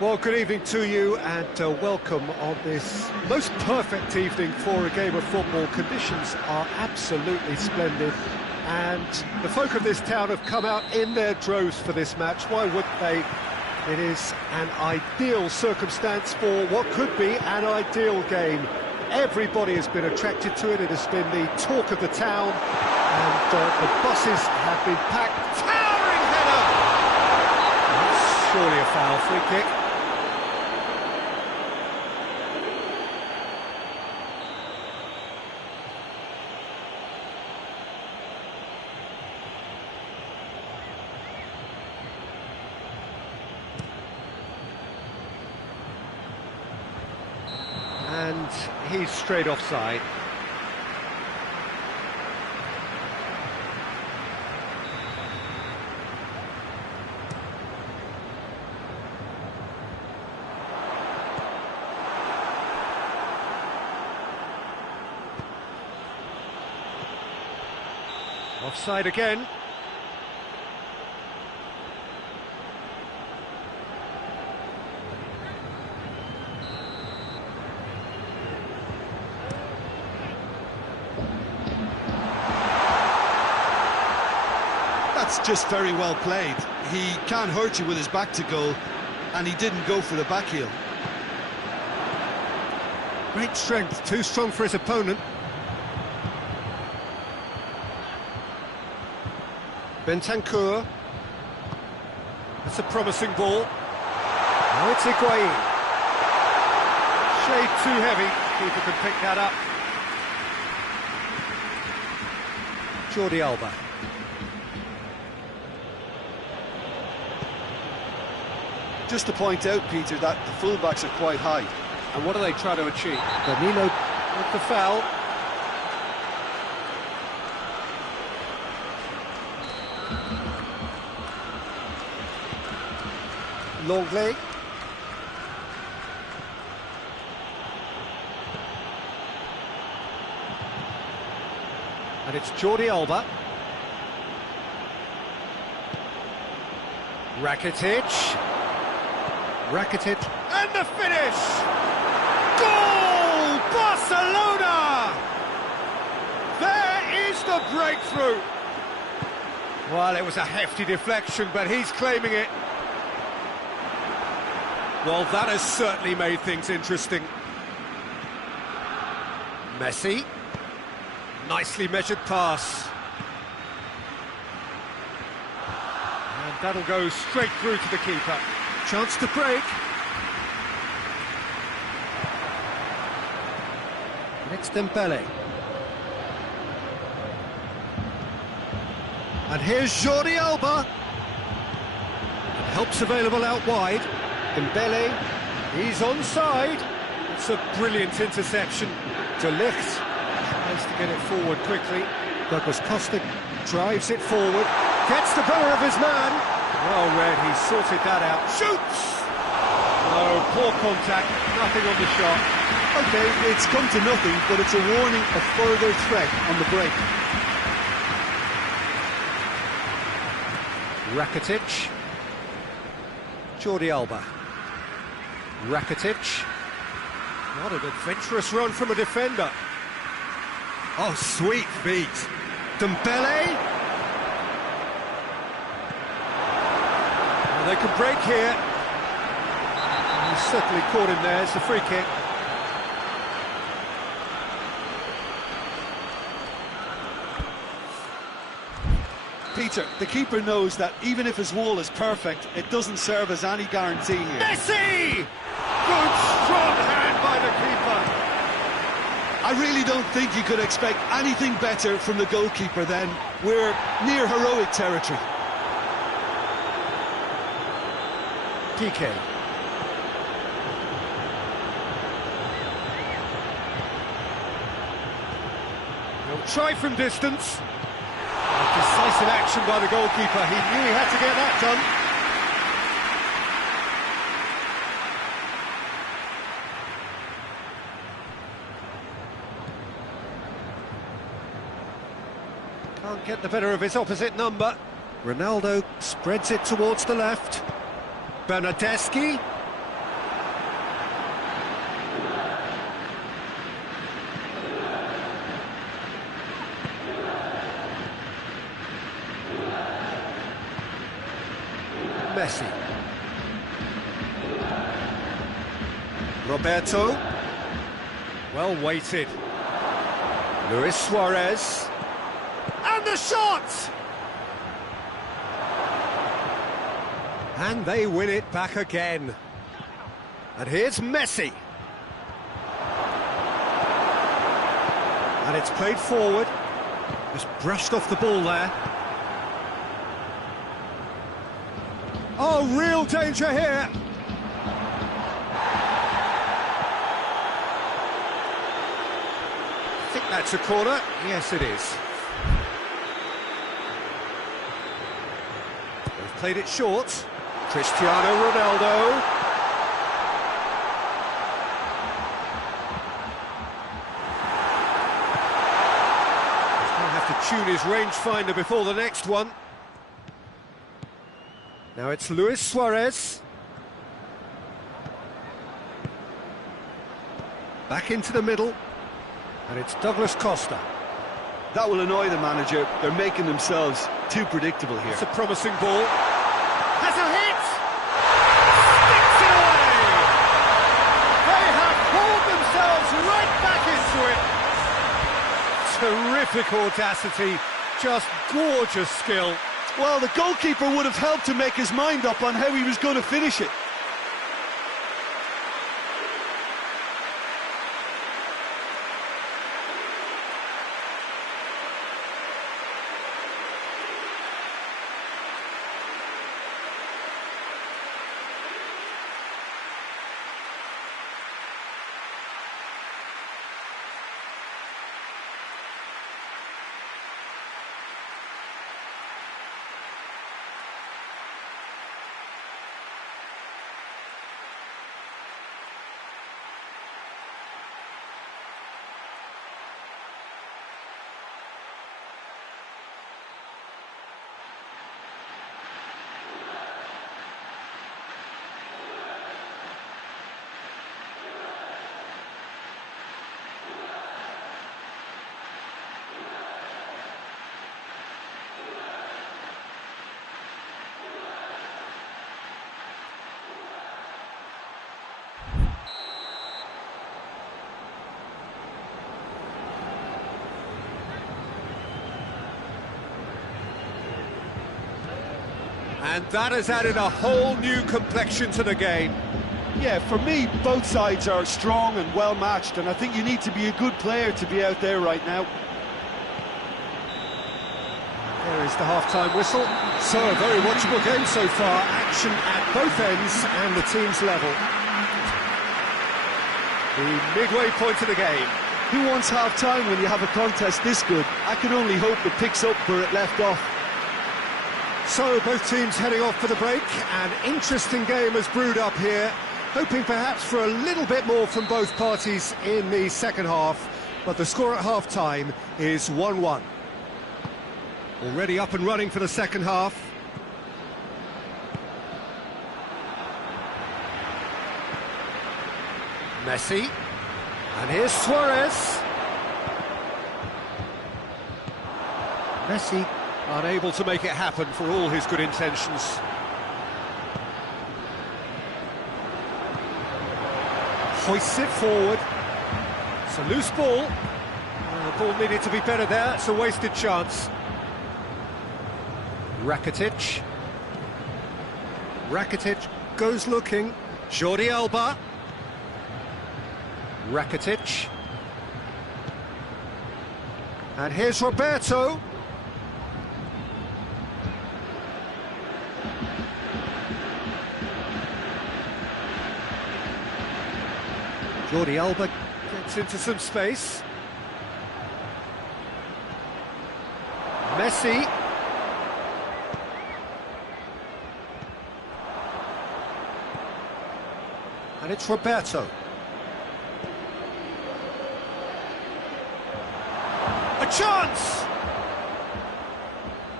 Well, good evening to you and welcome on this most perfect evening for a game of football. Conditions are absolutely splendid and the folk of this town have come out in their droves for this match. Why wouldn't they? It is an ideal circumstance for what could be an ideal game. Everybody has been attracted to it. It has been the talk of the town and the buses have been packed. Towering header! That's surely a foul. Free kick. And he's straight offside. Offside again. That's just very well played. He can't hurt you with his back to goal, and he didn't go for the back heel. Great strength, too strong for his opponent. Bentancur. That's a promising ball. Now it's Higuain. Shade too heavy. Keeper can pick that up. Jordi Alba. Just to point out, Peter, that the fullbacks are quite high. And what do they try to achieve? Danilo with the foul. Longley. And it's Jordi Alba. Rakitic, and the finish! Goal! Barcelona! There is the breakthrough! Well, it was a hefty deflection, but he's claiming it. Well, that has certainly made things interesting. Messi. Nicely measured pass. And that'll go straight through to the keeper. Chance to break. And it's Dembele. And here's Jordi Alba. And help's available out wide. Dembele, he's onside. It's a brilliant interception. De Ligt tries to get it forward quickly. Douglas Costa drives it forward. Gets the better of his man. Well read, he sorted that out. Shoots! Oh, poor contact, nothing on the shot. OK, it's come to nothing, but it's a warning of further threat on the break. Rakitic. Jordi Alba. Rakitic. What an adventurous run from a defender. Oh, sweet feet. Dembele. They can break here. He's certainly caught him there. It's a free kick. Peter, the keeper knows that even if his wall is perfect, it doesn't serve as any guarantee here. Messi! Good strong hand by the keeper. I really don't think you could expect anything better from the goalkeeper then. We're near heroic territory. PK. He'll try from distance. Decisive action by the goalkeeper. He knew he had to get that done. Can't get the better of his opposite number. Ronaldo spreads it towards the left. Bernardeschi. Messi. Roberto. Well weighted. Luis Suarez. And the shot! And they win it back again. And here's Messi. And it's played forward. Just brushed off the ball there. Oh, real danger here. I think that's a corner. Yes, it is. They've played it short. Cristiano Ronaldo. He's going to have to tune his rangefinder before the next one. Now it's Luis Suarez. Back into the middle. And it's Douglas Costa. That will annoy the manager. They're making themselves too predictable here. It's a promising ball. Has a hit! Sticks it away! They have pulled themselves right back into it. Terrific audacity, just gorgeous skill. Well, the goalkeeper would have helped to make his mind up on how he was going to finish it. And that has added a whole new complexion to the game. Yeah, for me, both sides are strong and well matched, and I think you need to be a good player to be out there right now. There is the half-time whistle. So, a very watchable game so far. Action at both ends and the team's level. The midway point of the game. Who wants half-time when you have a contest this good? I can only hope it picks up where it left off. So, both teams heading off for the break. An interesting game has brewed up here, hoping perhaps for a little bit more from both parties in the second half, but the score at half-time is 1-1. Already up and running for the second half. Messi. And here's Suarez. Messi unable to make it happen for all his good intentions. Hoists it forward. It's a loose ball. The ball needed to be better there. It's a wasted chance. Rakitic. Rakitic goes looking. Jordi Alba. Rakitic. And here's Roberto. Jordi Alba gets into some space. Messi. And it's Roberto. A chance!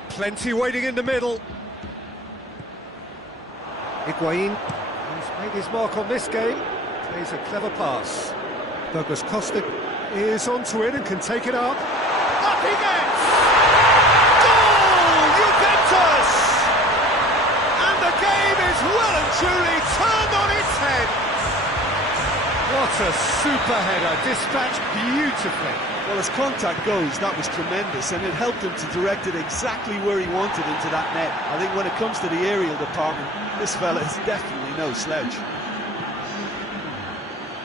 Plenty waiting in the middle. Higuain, he's made his mark on this game. Plays a clever pass. Douglas Costa is onto it and can take it up. Up he gets! Goal! Juventus! And the game is well and truly turned on its head. What a super header, dispatched beautifully. Well, as contact goes, that was tremendous, and it helped him to direct it exactly where he wanted into that net. I think when it comes to the aerial department, this fella is definitely no slouch.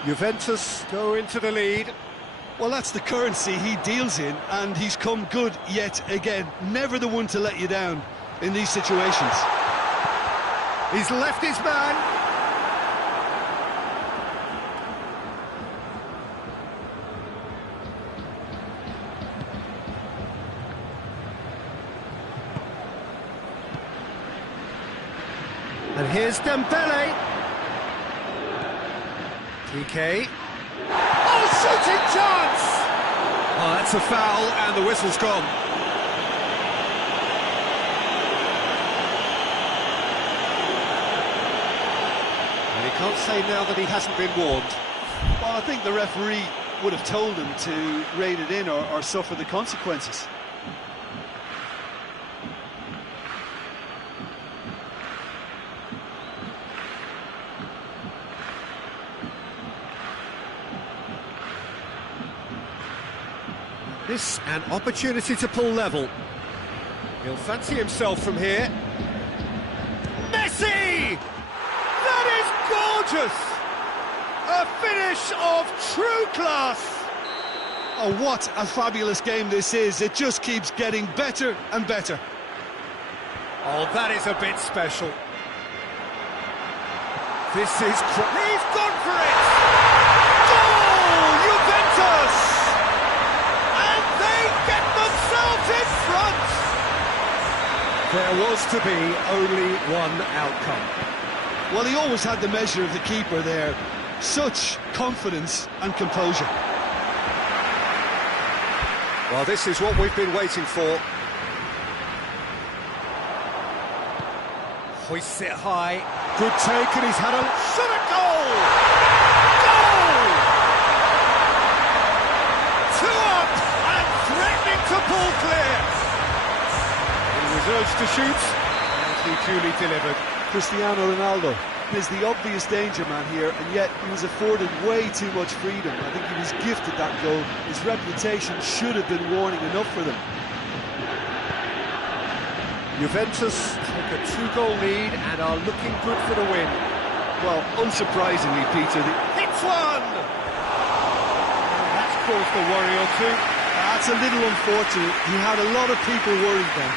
Juventus go into the lead. Well, that's the currency he deals in, and he's come good yet again. Never the one to let you down in these situations. He's left his man. And here's Dembele. PK. Oh, shooting chance! Oh, that's a foul, and the whistle's gone. And he can't say now that he hasn't been warned. Well, I think the referee would have told him to rein it in or suffer the consequences. This an opportunity to pull level. He'll fancy himself from here. Messi! That is gorgeous! A finish of true class! Oh, what a fabulous game this is. It just keeps getting better and better. Oh, that is a bit special. This is... He's gone for it! Goal! Juventus! And they get themselves in front! There was to be only one outcome. Well, he always had the measure of the keeper there. Such confidence and composure. Well, this is what we've been waiting for. Hoists it high. Good take, and he's had a shot at goal! Goal! 2 up and threatening to pull clear. He was urged to shoot, and he duly delivered. Cristiano Ronaldo is the obvious danger man here, and yet he was afforded way too much freedom. I think he was gifted that goal. His reputation should have been warning enough for them. Juventus take a 2-goal lead and are looking good for the win. Well, unsurprisingly, Peter, Hits one! That's caused a worry or two. that's a little unfortunate. He had a lot of people worried then.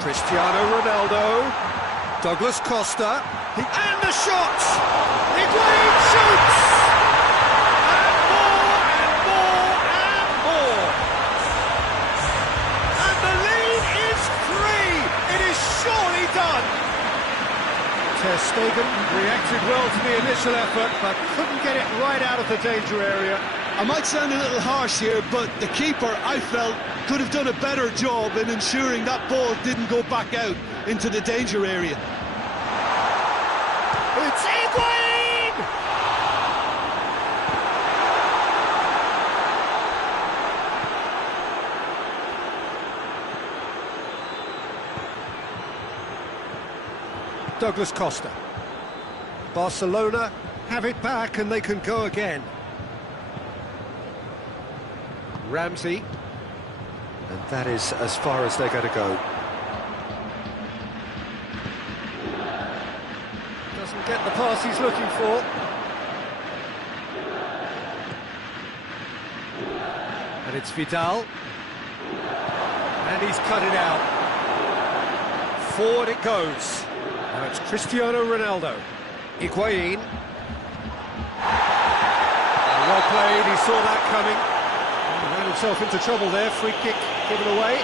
Cristiano Ronaldo, Douglas Costa, and the shot! Higuain shoots! And more, and more, and more! And the lead is 3! It is surely done! Ter Stegen reacted well to the initial effort, but couldn't get it right out of the danger area. I might sound a little harsh here, but the keeper, I felt, could have done a better job in ensuring that ball didn't go back out into the danger area. It's Higuain! Douglas Costa. Barcelona have it back and they can go again. Ramsey. And that is as far as they're going to go. Doesn't get the pass he's looking for. And it's Vidal. And he's cut it out. Forward it goes. Now it's Cristiano Ronaldo. Higuain. Well played, he saw that coming. He ran himself into trouble there, free kick given away.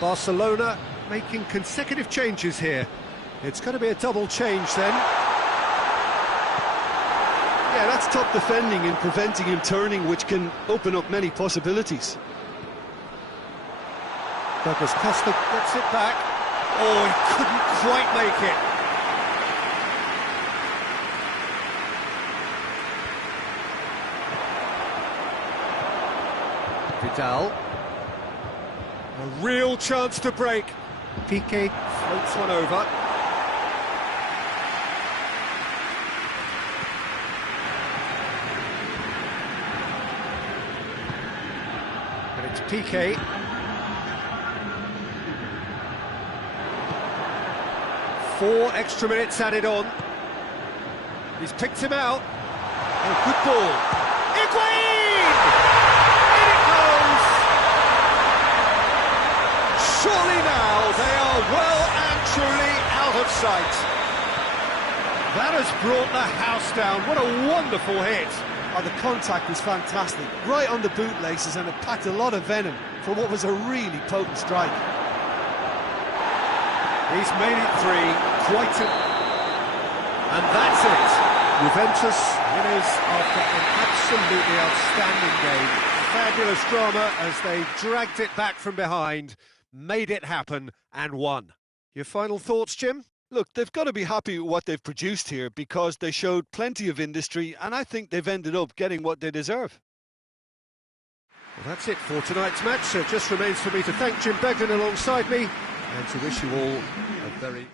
Barcelona making consecutive changes here. It's going to be a double change then. Yeah, that's top defending and preventing him turning, which can open up many possibilities. Douglas Costa gets it back. Oh, he couldn't quite make it. Vidal. A real chance to break. Piqué floats one over. And it's Piqué. Four extra minutes added on. He's picked him out. Oh, good ball. Higuain! In it goes! Surely now they are well and truly out of sight. That has brought the house down. What a wonderful hit. Oh, the contact was fantastic. Right on the bootlaces, and it packed a lot of venom for what was a really potent strike. He's made it three, and that's it. Juventus winners after an absolutely outstanding game. Fabulous drama as they dragged it back from behind, made it happen and won. Your final thoughts, Jim? Look, they've got to be happy with what they've produced here because they showed plenty of industry, and I think they've ended up getting what they deserve. Well, that's it for tonight's match, so it just remains for me to thank Jim Begden alongside me and to wish you all a very...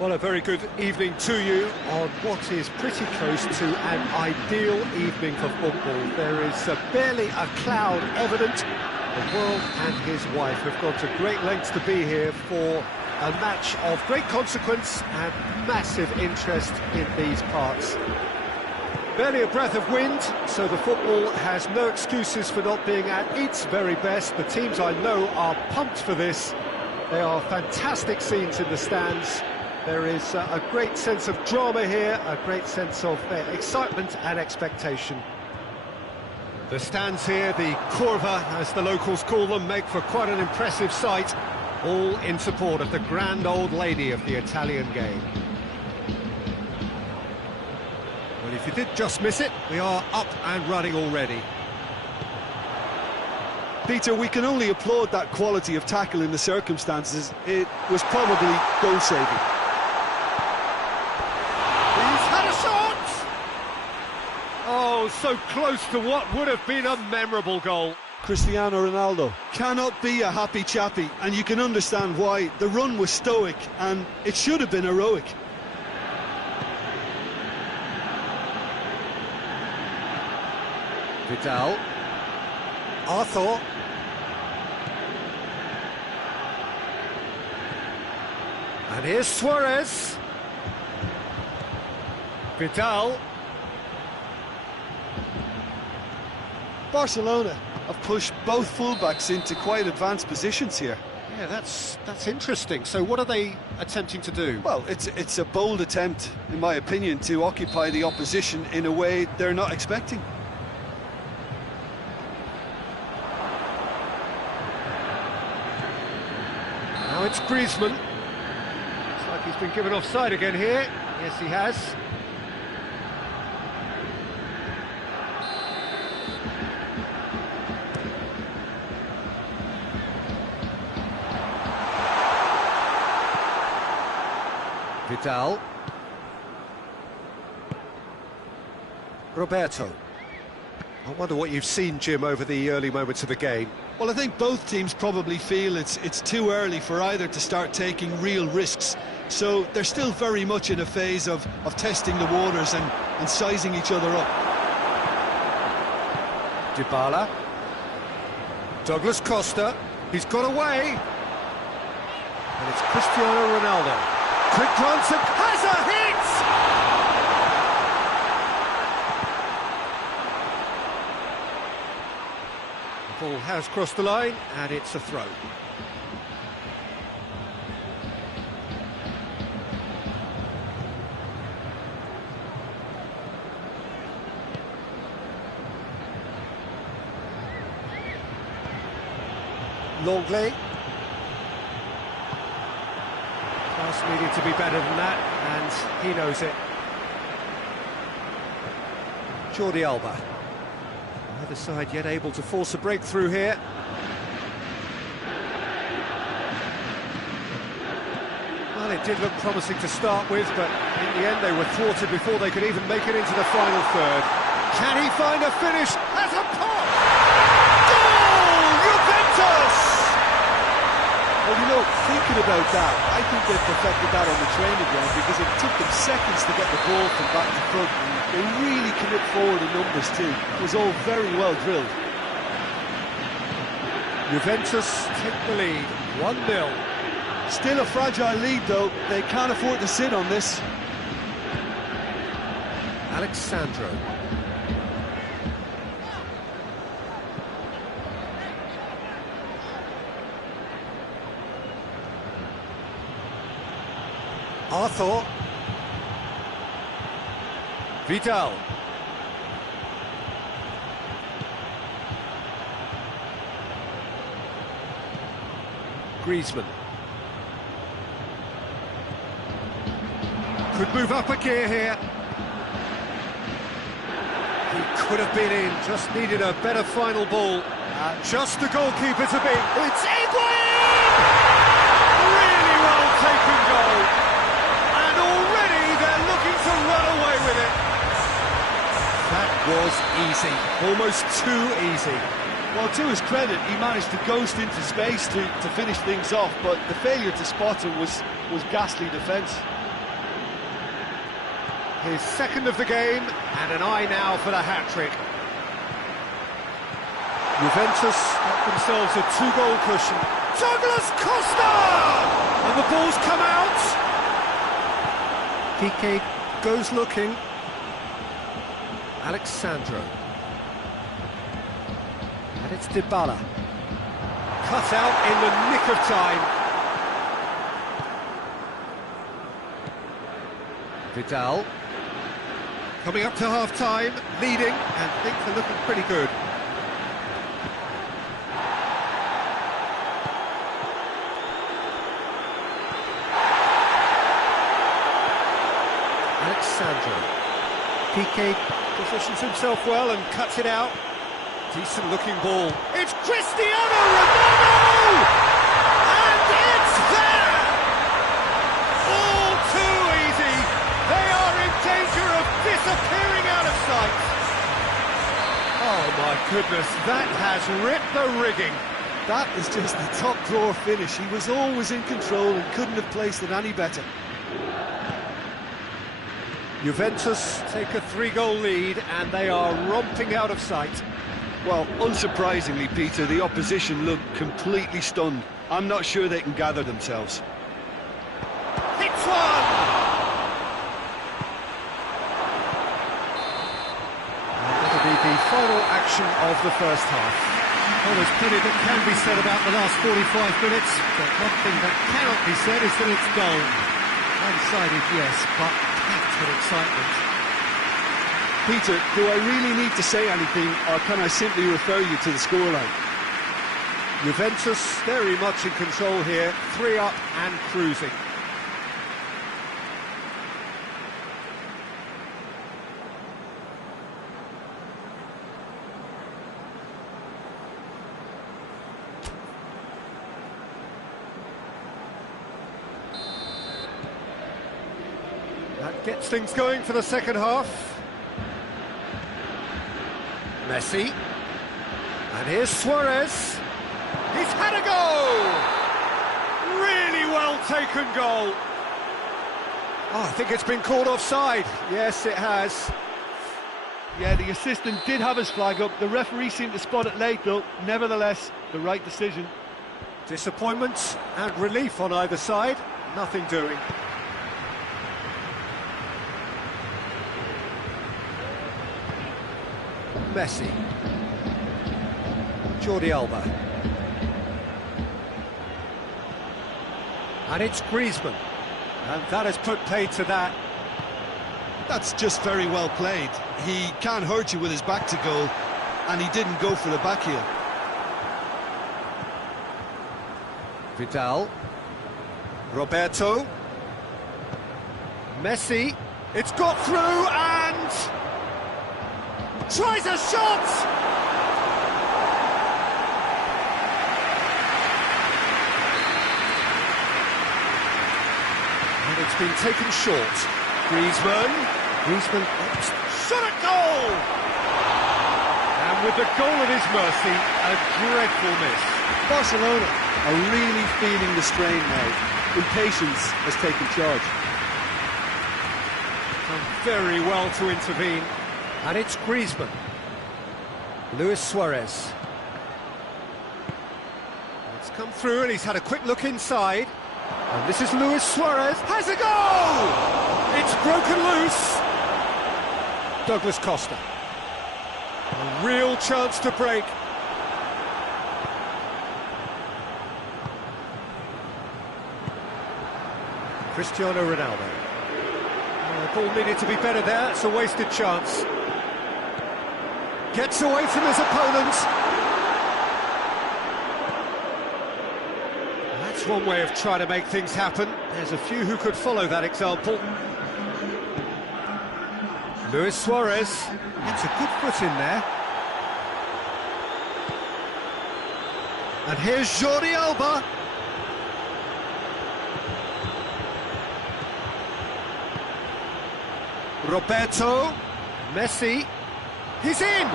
Well, a very good evening to you on what is pretty close to an ideal evening for football. There is barely a cloud evident. The world and his wife have gone to great lengths to be here for a match of great consequence and massive interest in these parts. Barely a breath of wind, so the football has no excuses for not being at its very best. The teams I know are pumped for this. They are fantastic scenes in the stands. There is a great sense of drama here, a great sense of excitement and expectation. The stands here, the curva, as the locals call them, make for quite an impressive sight, all in support of the grand old lady of the Italian game. Well, if you did just miss it, we are up and running already. Peter, we can only applaud that quality of tackle in the circumstances. It was probably goal-saving. Oh, so close to what would have been a memorable goal. Cristiano Ronaldo cannot be a happy chappy, and you can understand why. The run was stoic, and it should have been heroic. Vidal. Arthur. And here's Suarez. Vidal. Barcelona have pushed both fullbacks into quite advanced positions here. Yeah, that's interesting. So what are they attempting to do? Well, it's a bold attempt, in my opinion, to occupy the opposition in a way they're not expecting. Now it's Griezmann. Looks like he's been given offside again here. Yes, he has. Vidal. Roberto. I wonder what you've seen, Jim, over the early moments of the game. Well, I think both teams probably feel it's too early for either to start taking real risks. So they're still very much in a phase of testing the waters and sizing each other up. Dybala. Douglas Costa. He's got away. And it's Cristiano Ronaldo. Quick glance and has a hit! The ball has crossed the line, and it's a throw. Longley. Pass needed to be better than that, and he knows it. Jordi Alba. Either side yet able to force a breakthrough here. Well, it did look promising to start with, but in the end they were thwarted before they could even make it into the final third. Can he find a finish? Has a pop! Goal! Juventus! Well, you know, thinking about that, I think they perfected that on the training ground because it took them seconds to get the ball from back to front. And they really commit forward in numbers too. It was all very well drilled. Juventus take the lead, 1-0. Still a fragile lead though, they can't afford to sit on this. Alexandro. Arthur. Vidal. Griezmann. Could move up a gear here. He could have been in, just needed a better final ball. Just the goalkeeper to beat. It's Higuain! Really well taken goal. And already they're looking to run away with it. That was easy, almost too easy. Well, to his credit, he managed to ghost into space to finish things off, but the failure to spot him was ghastly defence. His second of the game, and an eye now for the hat-trick. Juventus got themselves a 2-goal cushion. Douglas Costa! And the ball's come out. Piqué goes looking. Alexandro. And it's Dybala. Cut out in the nick of time. Vidal. Coming up to half-time, leading, and things are looking pretty good. Alexandro. Piqué positions himself well and cuts it out. Decent looking ball. It's Cristiano Ronaldo! And it's there! All too easy. They are in danger of disappearing out of sight. Oh my goodness, that has ripped the rigging. That is just the top drawer finish. He was always in control and couldn't have placed it any better. Juventus take a 3-goal lead and they are romping out of sight. Well, unsurprisingly, Peter, the opposition look completely stunned. I'm not sure they can gather themselves. Hits one! And that'll be the final action of the first half. Well, there's plenty that can be said about the last 45 minutes, but one thing that cannot be said is that it's dull. One-sided, yes, but packed with excitement. Peter, do I really need to say anything, or can I simply refer you to the scoreline? Juventus very much in control here, 3 up and cruising. That gets things going for the second half. Messi, and here's Suarez. He's had a go! Really well taken goal. Oh, I think it's been called offside. Yes, it has. Yeah, the assistant did have his flag up. The referee seemed to spot it late, though. Nevertheless, the right decision. Disappointment and relief on either side. Nothing doing. Messi. Jordi Alba. And it's Griezmann. And that has put paid to that. That's just very well played. He can't hurt you with his back to goal, and he didn't go for the back heel. Vidal. Roberto. Messi. It's got through and... tries a shot! And it's been taken short. Griezmann shot at goal! And with the goal at his mercy, a dreadful miss. Barcelona are really feeling the strain now. Impatience has taken charge. Done very well to intervene. And it's Griezmann. Luis Suarez. It's come through and he's had a quick look inside. And this is Luis Suarez. Has a goal! It's broken loose. Douglas Costa. A real chance to break. Cristiano Ronaldo. The ball needed to be better there. It's a wasted chance. Gets away from his opponent. That's one way of trying to make things happen. There's a few who could follow that example. Luis Suarez gets a good foot in there. And here's Jordi Alba. Roberto. Messi. He's in!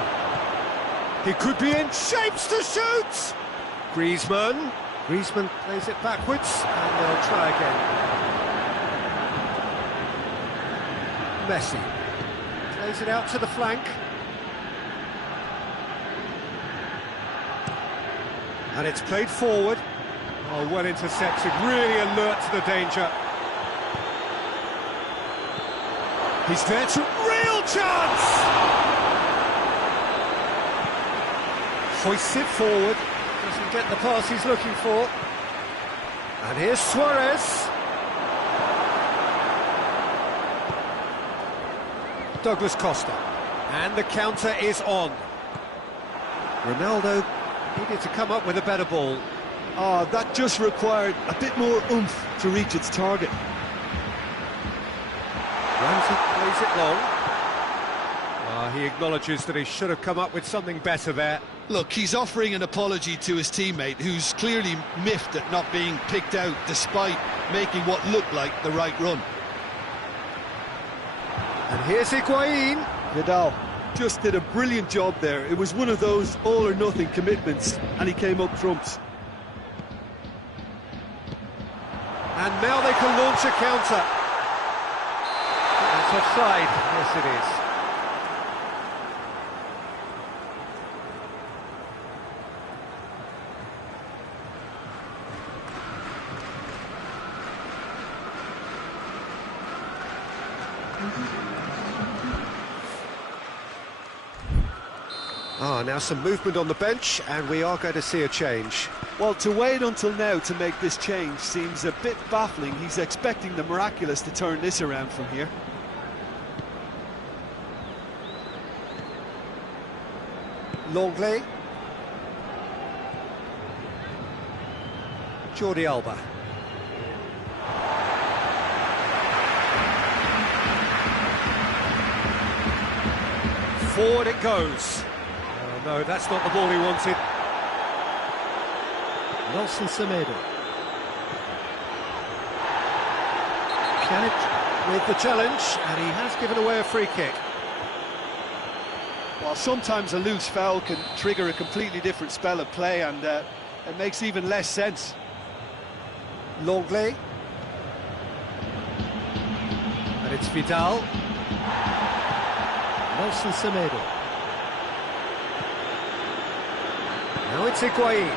He could be in, shapes to shoot! Griezmann plays it backwards, and they'll try again. Messi. Plays it out to the flank. And it's played forward. Oh, well intercepted, really alert to the danger. He's there to... real chance! Hoists it forward. Doesn't get the pass he's looking for. And here's Suarez. Douglas Costa. And the counter is on. Ronaldo needed to come up with a better ball. Oh, that just required a bit more oomph to reach its target. Ramsey plays it long. He acknowledges that he should have come up with something better there. Look, he's offering an apology to his teammate, who's clearly miffed at not being picked out despite making what looked like the right run. And here's Higuain. Vidal just did a brilliant job there. It was one of those all-or-nothing commitments, and he came up trumps. And now they can launch a counter. That's offside. Yes, it is. Now some movement on the bench, and we are going to see a change. Well, to wait until now to make this change seems a bit baffling. He's expecting the miraculous to turn this around from here. Longley. Jordi Alba. Forward it goes. Oh, no, that's not the ball he wanted. Nelson Semedo. Pjanic with the challenge, and he has given away a free kick. Well, sometimes a loose foul can trigger a completely different spell of play, and it makes even less sense. Longley. And it's Vidal. Nelson Semedo. Now it's Higuain.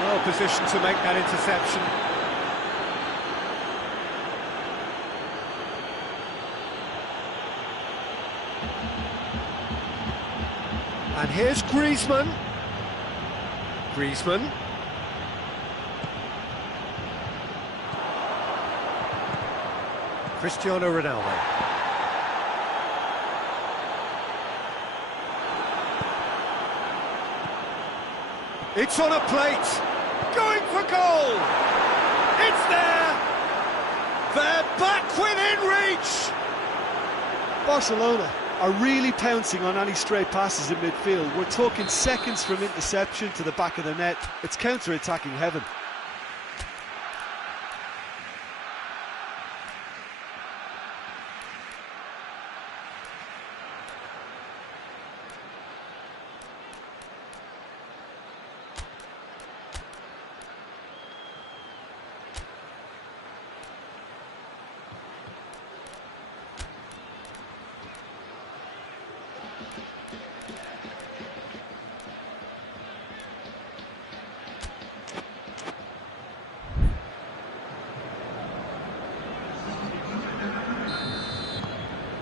Well positioned to make that interception. And here's Griezmann. Griezmann. Cristiano Ronaldo. It's on a plate. Going for goal. It's there. They're back within reach. Barcelona are really pouncing on any stray passes in midfield. We're talking seconds from interception to the back of the net. It's counter-attacking heaven.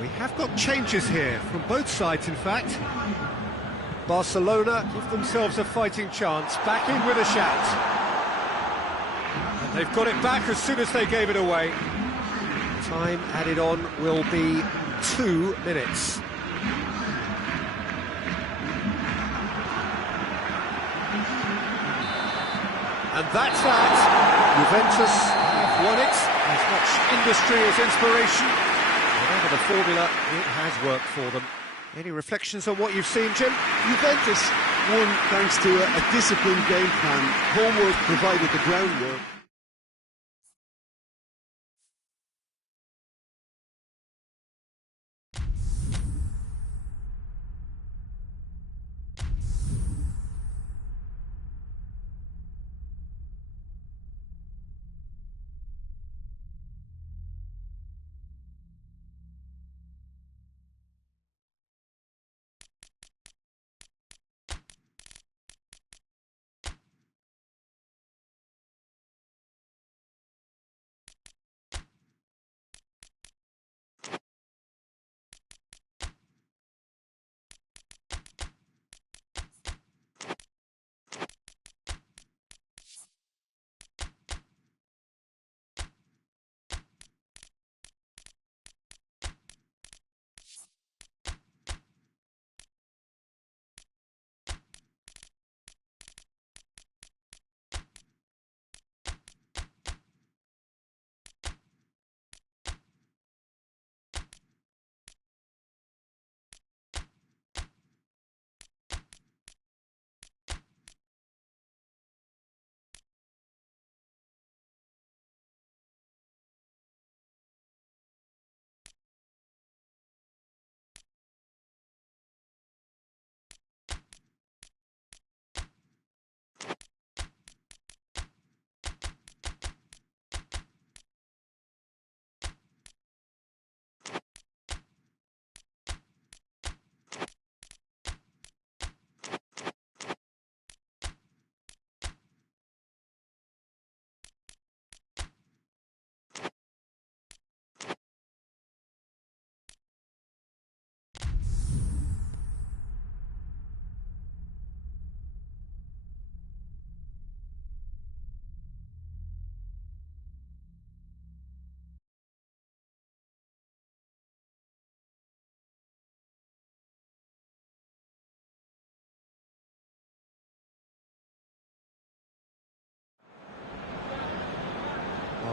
We have got changes here, from both sides in fact. Barcelona give themselves a fighting chance, back in with a shout. And they've got it back as soon as they gave it away. Time added on will be 2 minutes. And that's that. Juventus have won it. As much industry as inspiration. Whatever the formula, it has worked for them. Any reflections on what you've seen, Jim? Juventus won thanks to a disciplined game plan. Homework provided the groundwork.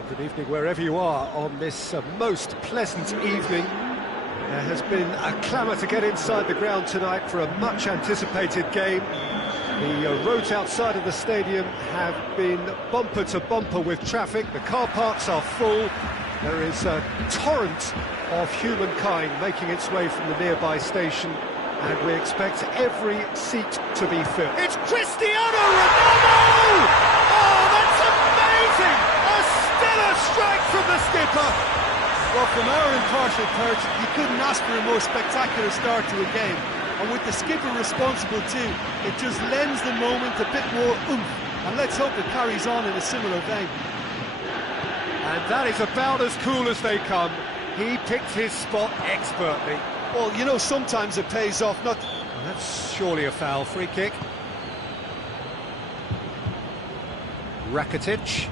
Good evening wherever you are on this most pleasant evening. There has been a clamour to get inside the ground tonight for a much-anticipated game. The roads outside of the stadium have been bumper to bumper with traffic. The car parks are full. There is a torrent of humankind making its way from the nearby station, and we expect every seat to be filled. It's Cristiano Ronaldo! Oh, that's amazing! A stellar strike from the skipper! Well, from our impartial perch, you couldn't ask for a more spectacular start to a game. And with the skipper responsible too, it just lends the moment a bit more oomph. And let's hope it carries on in a similar vein. And that is about as cool as they come. He picked his spot expertly. Well, you know, sometimes it pays off, not... Well, that's surely a foul. Free kick. Rakitic.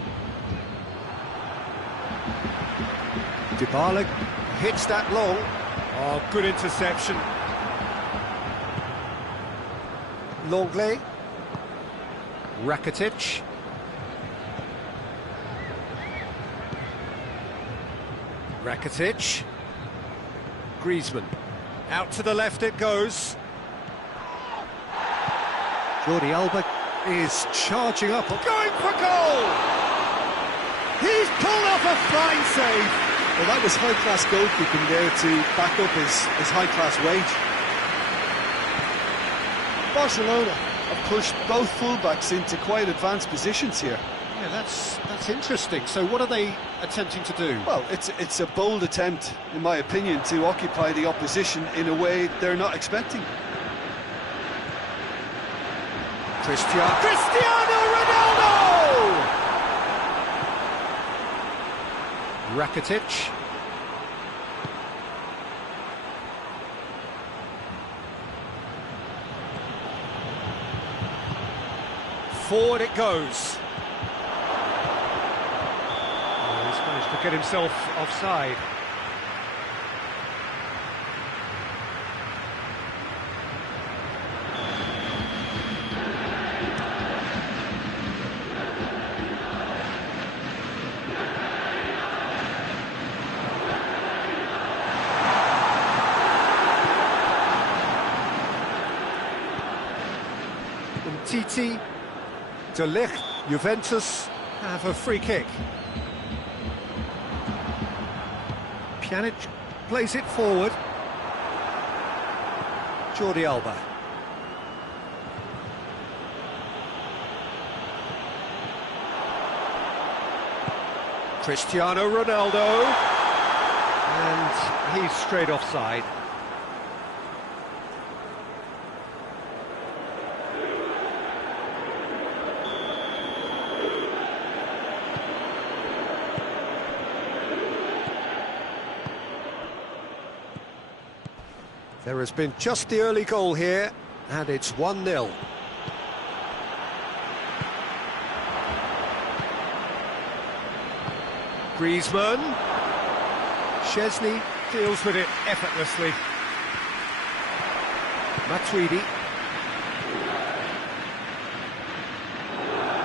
Dybala hits that long. Oh, good interception. Longley. Rakitic. Rakitic. Griezmann. Out to the left it goes. Jordi Alba is charging up. Going for goal! He's pulled off a fine save. Well, that was high-class goalkeeping there to back up his high-class wage. Barcelona have pushed both fullbacks into quite advanced positions here. Yeah, that's interesting. So what are they attempting to do? Well, it's a bold attempt, in my opinion, to occupy the opposition in a way they're not expecting. Cristiano Ronaldo! Rakitic. Forward it goes. Oh, he's managed to get himself offside. Titi, De Ligt, Juventus have a free kick. Pjanic plays it forward. Jordi Alba. Cristiano Ronaldo. And he's straight offside. There has been just the early goal here, and it's 1-0. Griezmann. Chesney deals with it effortlessly. Matuidi.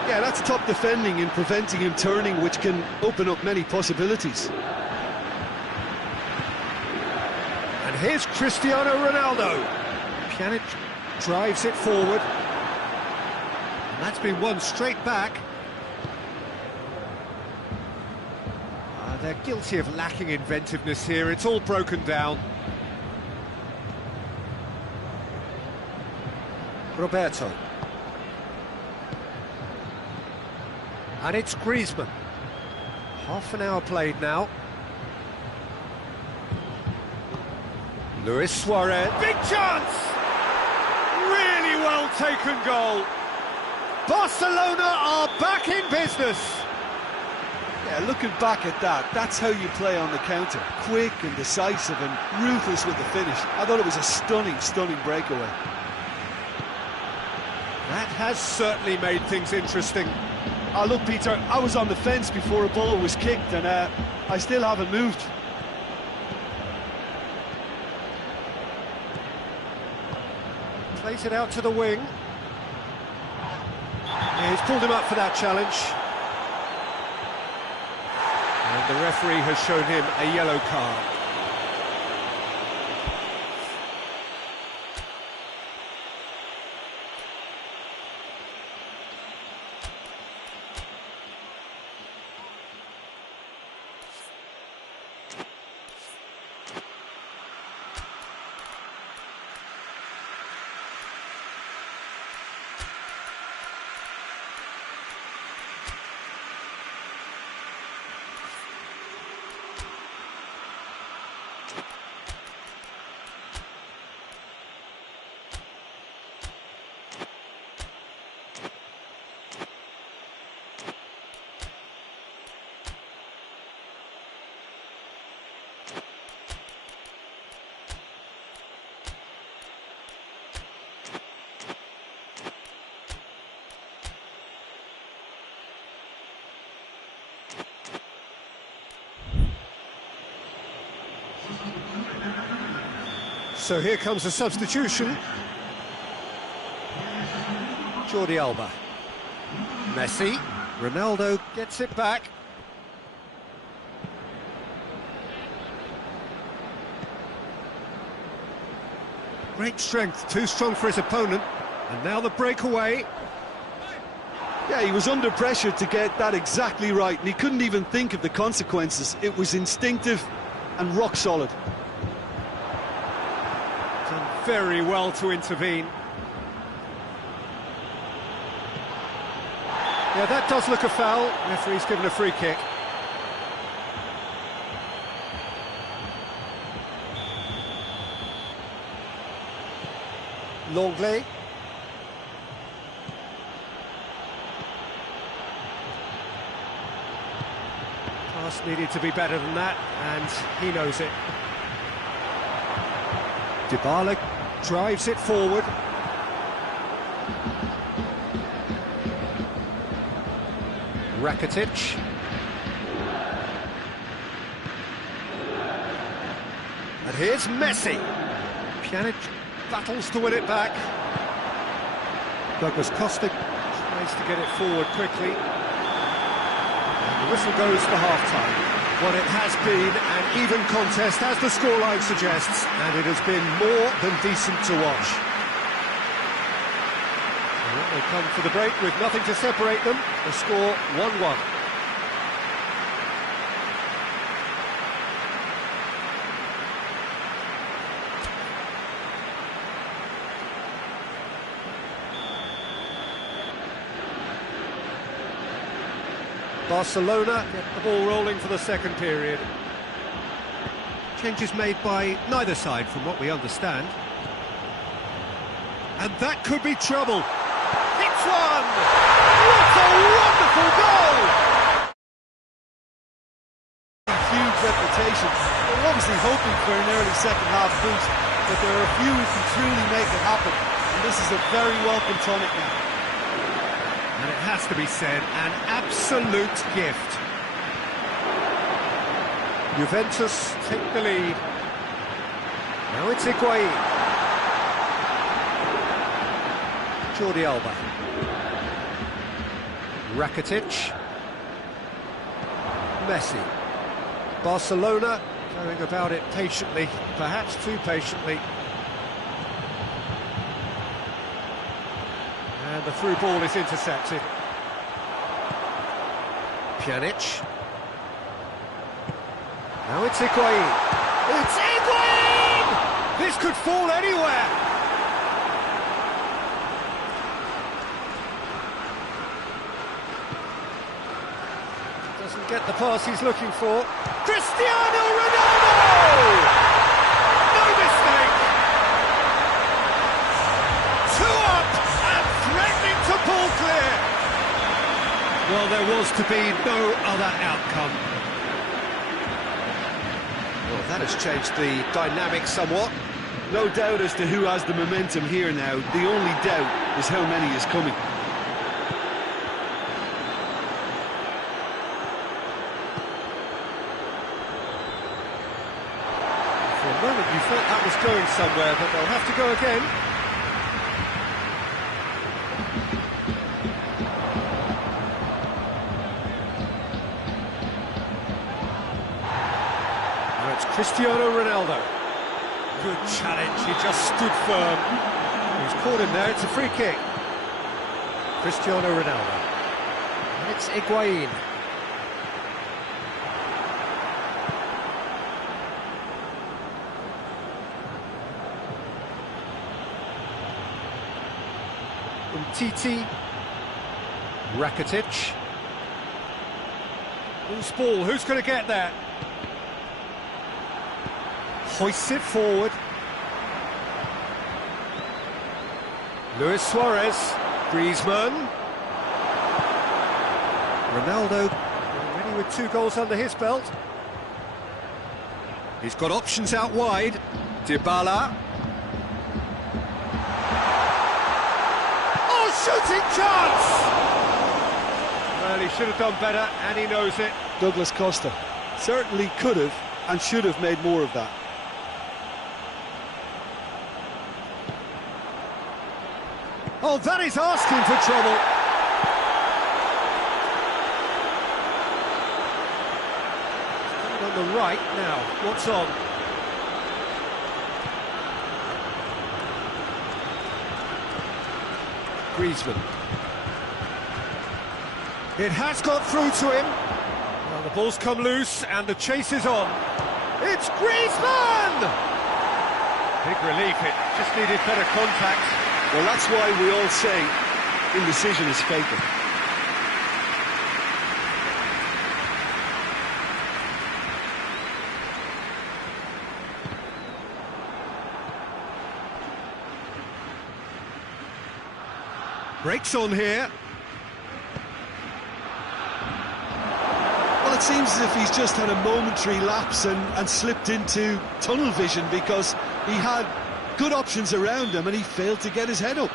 Yeah, that's top defending and preventing him turning, which can open up many possibilities. And here's Cristiano Ronaldo. Pjanic drives it forward. And that's been won straight back. They're guilty of lacking inventiveness here. It's all broken down. Roberto. And it's Griezmann. Half an hour played now. Luis Suarez. Big chance! Really well taken goal. Barcelona are back in business. Yeah, looking back at that, that's how you play on the counter. Quick and decisive and ruthless with the finish. I thought it was a stunning, stunning breakaway. That has certainly made things interesting. Look, Peter, I was on the fence before a ball was kicked, and I still haven't moved. Plays it out to the wing. Yeah, he's pulled him up for that challenge. And the referee has shown him a yellow card. So here comes the substitution. Jordi Alba. Messi. Ronaldo gets it back. Great strength, too strong for his opponent. And now the breakaway. Yeah, he was under pressure to get that exactly right, and he couldn't even think of the consequences. It was instinctive and rock solid. Done very well to intervene. Yeah, that does look a foul. Referee's given a free kick. Longley. Pass needed to be better than that, and he knows it. Dybala drives it forward. Rakitic. And here's Messi. Pjanic battles to win it back. Douglas Costa tries to get it forward quickly. And the whistle goes for half-time. Well, it has been an even contest, as the scoreline suggests, and it has been more than decent to watch. And they come for the break with nothing to separate them. The score 1-1. Barcelona get the ball rolling for the second period. Changes made by neither side from what we understand. And that could be trouble. It's one! What a wonderful goal! Huge reputation. They're obviously hoping for an early second half boost, but there are a few who can truly make it happen. And this is a very welcome tonic now. And it has to be said, an absolute gift. Juventus take the lead. Now it's Higuain. Jordi Alba. Rakitic. Messi. Barcelona going about it patiently, perhaps too patiently. And the through ball is intercepted. Pjanic. Now it's Higuain. It's Higuain! This could fall anywhere. Doesn't get the pass he's looking for. Cristiano Ronaldo! No mistake! Two up and threatening to pull clear. Well, there was to be no other outcome. Well, that has changed the dynamic somewhat. No doubt as to who has the momentum here now. The only doubt is how many is coming. For a moment you thought that was going somewhere, but they'll have to go again. It's Cristiano Ronaldo. Good challenge, he just stood firm. He's caught him there, it's a free kick. Cristiano Ronaldo. And it's Higuain. Titi, Rakitic. Loose ball, who's going to get that? Hoists it forward. Luis Suarez, Griezmann. Ronaldo, already with 2 goals under his belt. He's got options out wide. Dybala. Shooting chance! Well, he should have done better, and he knows it. Douglas Costa certainly could have and should have made more of that. Oh, that is asking for trouble. On the right now, what's on? Griezmann. It has got through to him. Well, the ball's come loose and the chase is on. It's Griezmann! Big relief, it just needed better contact. Well, that's why we all say indecision is fatal. Breaks on here. Well, it seems as if he's just had a momentary lapse and slipped into tunnel vision because he had good options around him and he failed to get his head up.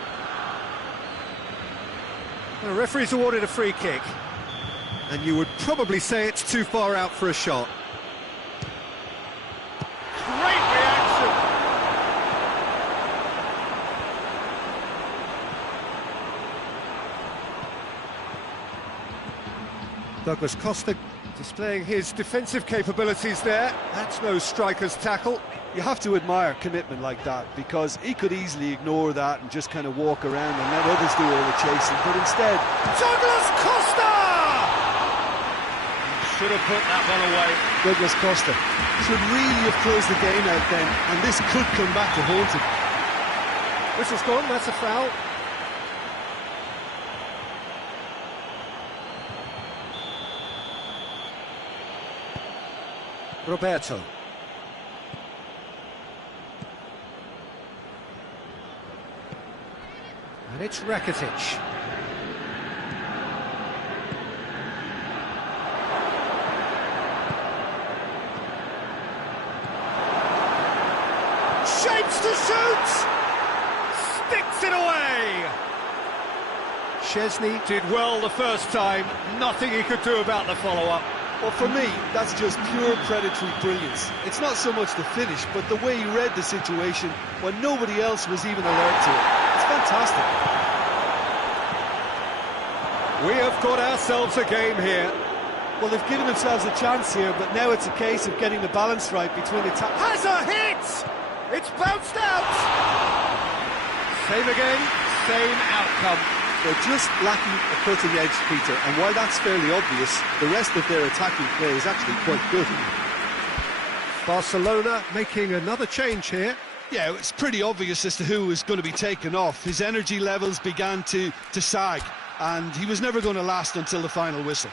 The referee's awarded a free kick. And you would probably say it's too far out for a shot. Great reaction! Douglas Costa displaying his defensive capabilities there. That's no striker's tackle. You have to admire commitment like that because he could easily ignore that and just kind of walk around and let others do all the chasing, but instead... Douglas Costa! Should have put that one away. Douglas Costa should really have closed the game out then, and this could come back to haunt him. Whistle's gone, that's a foul. Roberto. And it's Rakitic. Shapes to shoot! Sticks it away! Szczesny did well the first time, nothing he could do about the follow-up. Well, for me, that's just pure predatory brilliance. It's not so much the finish, but the way he read the situation when nobody else was even alert to it. It's fantastic. We have got ourselves a game here. Well, they've given themselves a chance here, but now it's a case of getting the balance right between attack... Has a hit! It's bounced out! Same again, same outcome. They're just lacking a cutting edge, Peter, and while that's fairly obvious, the rest of their attacking play is actually quite good. Barcelona making another change here. Yeah, it's pretty obvious as to who was going to be taken off. His energy levels began to sag, and he was never going to last until the final whistle.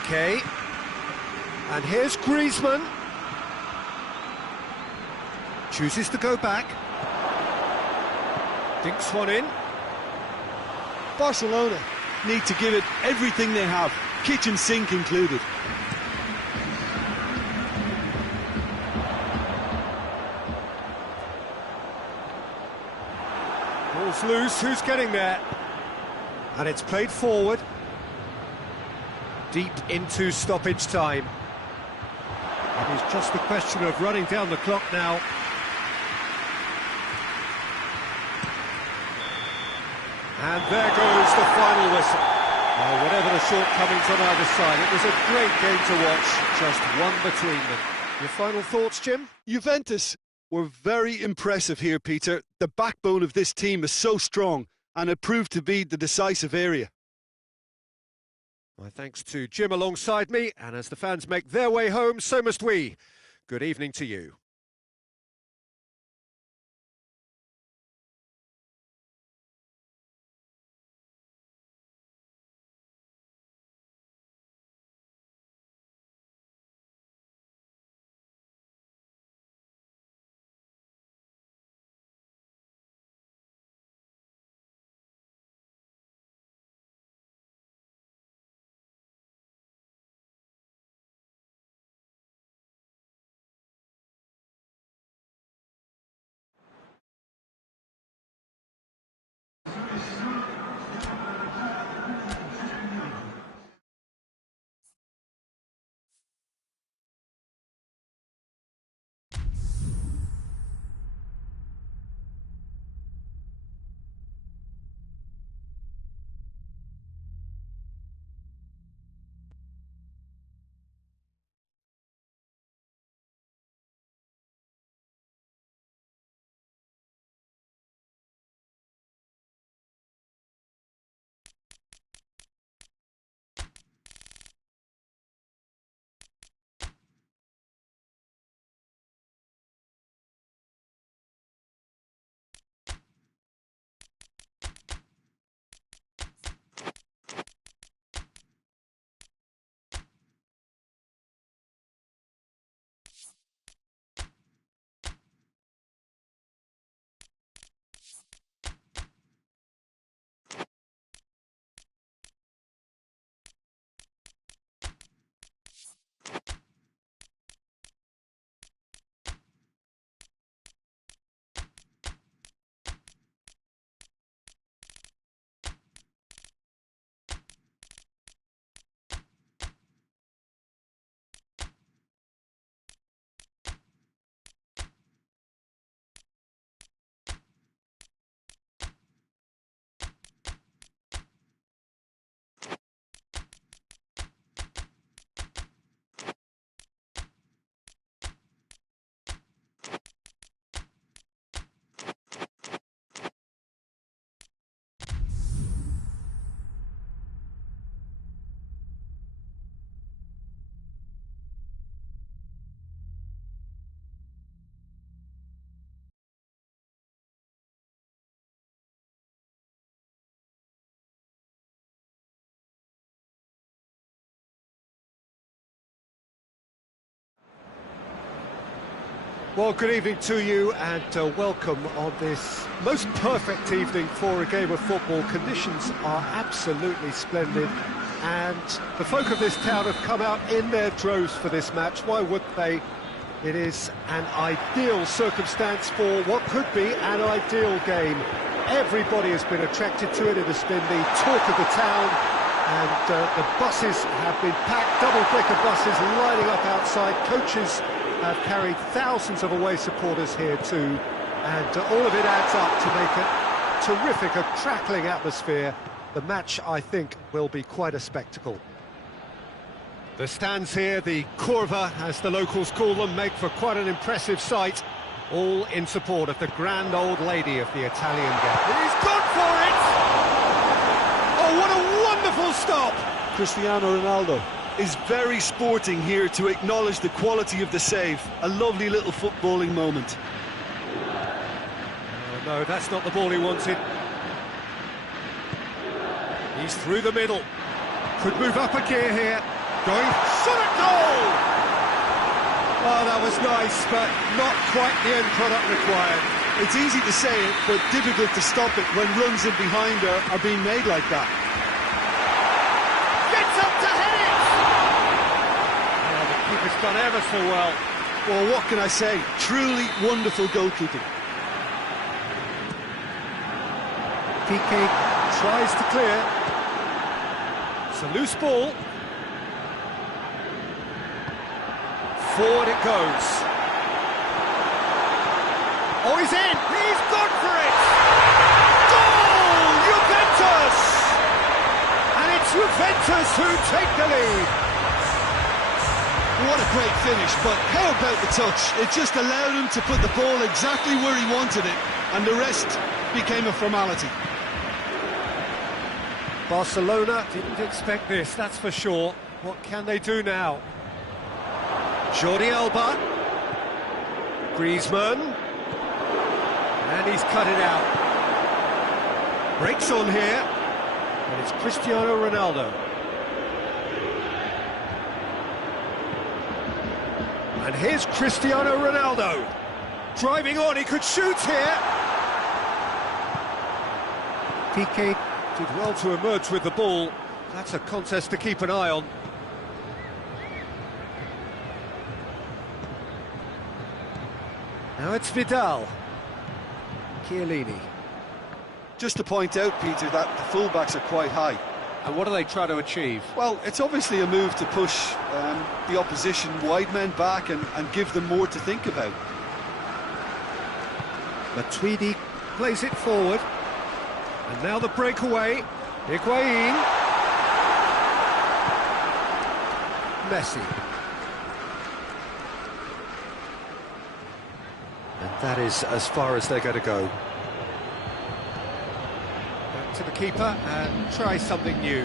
PK. And here's Griezmann. Chooses to go back. Dinks one in. Barcelona need to give it everything they have, kitchen sink included. Ball's loose, who's getting there? And it's played forward. Deep into stoppage time. It is just a question of running down the clock now. And there goes the final whistle. Well, whatever the shortcomings on either side, it was a great game to watch, just one between them. Your final thoughts, Jim? Juventus were very impressive here, Peter. The backbone of this team is so strong, and it proved to be the decisive area. My thanks to Jim alongside me, and as the fans make their way home, so must we. Good evening to you. Well, good evening to you and welcome on this most perfect evening for a game of football. Conditions are absolutely splendid and the folk of this town have come out in their droves for this match. Why would they? It is an ideal circumstance for what could be an ideal game. Everybody has been attracted to it. It has been the talk of the town and the buses have been packed, double-decker buses lining up outside. Coaches have carried thousands of away supporters here too, and all of it adds up to make it terrific, a crackling atmosphere. The match, I think, will be quite a spectacle. The stands here, the curva, as the locals call them, make for quite an impressive sight, all in support of the grand old lady of the Italian game. He's gone for it! Oh, what a wonderful stop! Cristiano Ronaldo is very sporting here to acknowledge the quality of the save. A lovely little footballing moment. Oh, no, that's not the ball he wanted. He's through the middle. Could move up a gear here. Going, shot at goal! Oh, that was nice, but not quite the end product required. It's easy to say it, but difficult to stop it when runs in behind are being made like that. Gets up to head it! Oh, the keeper's done ever so well. Well, what can I say? Truly wonderful goalkeeping. PK tries to clear. It's a loose ball. Forward it goes. Oh, he's in! He's gone for it! Goal! Juventus! And it's Juventus who take the lead. What a great finish, but how about the touch? It just allowed him to put the ball exactly where he wanted it, and the rest became a formality. Barcelona didn't expect this, that's for sure. What can they do now? Jordi Alba. Griezmann. And he's cut it out. Breaks on here. And it's Cristiano Ronaldo. And here's Cristiano Ronaldo. Driving on, he could shoot here. PK did well to emerge with the ball. That's a contest to keep an eye on. Now it's Vidal. Chiellini. Just to point out, Peter, that the fullbacks are quite high. And what do they try to achieve? Well, it's obviously a move to push the opposition wide men back and give them more to think about. Matuidi plays it forward. And now the breakaway. Higuain. Messi. And that is as far as they're going to go. Back to the keeper and try something new.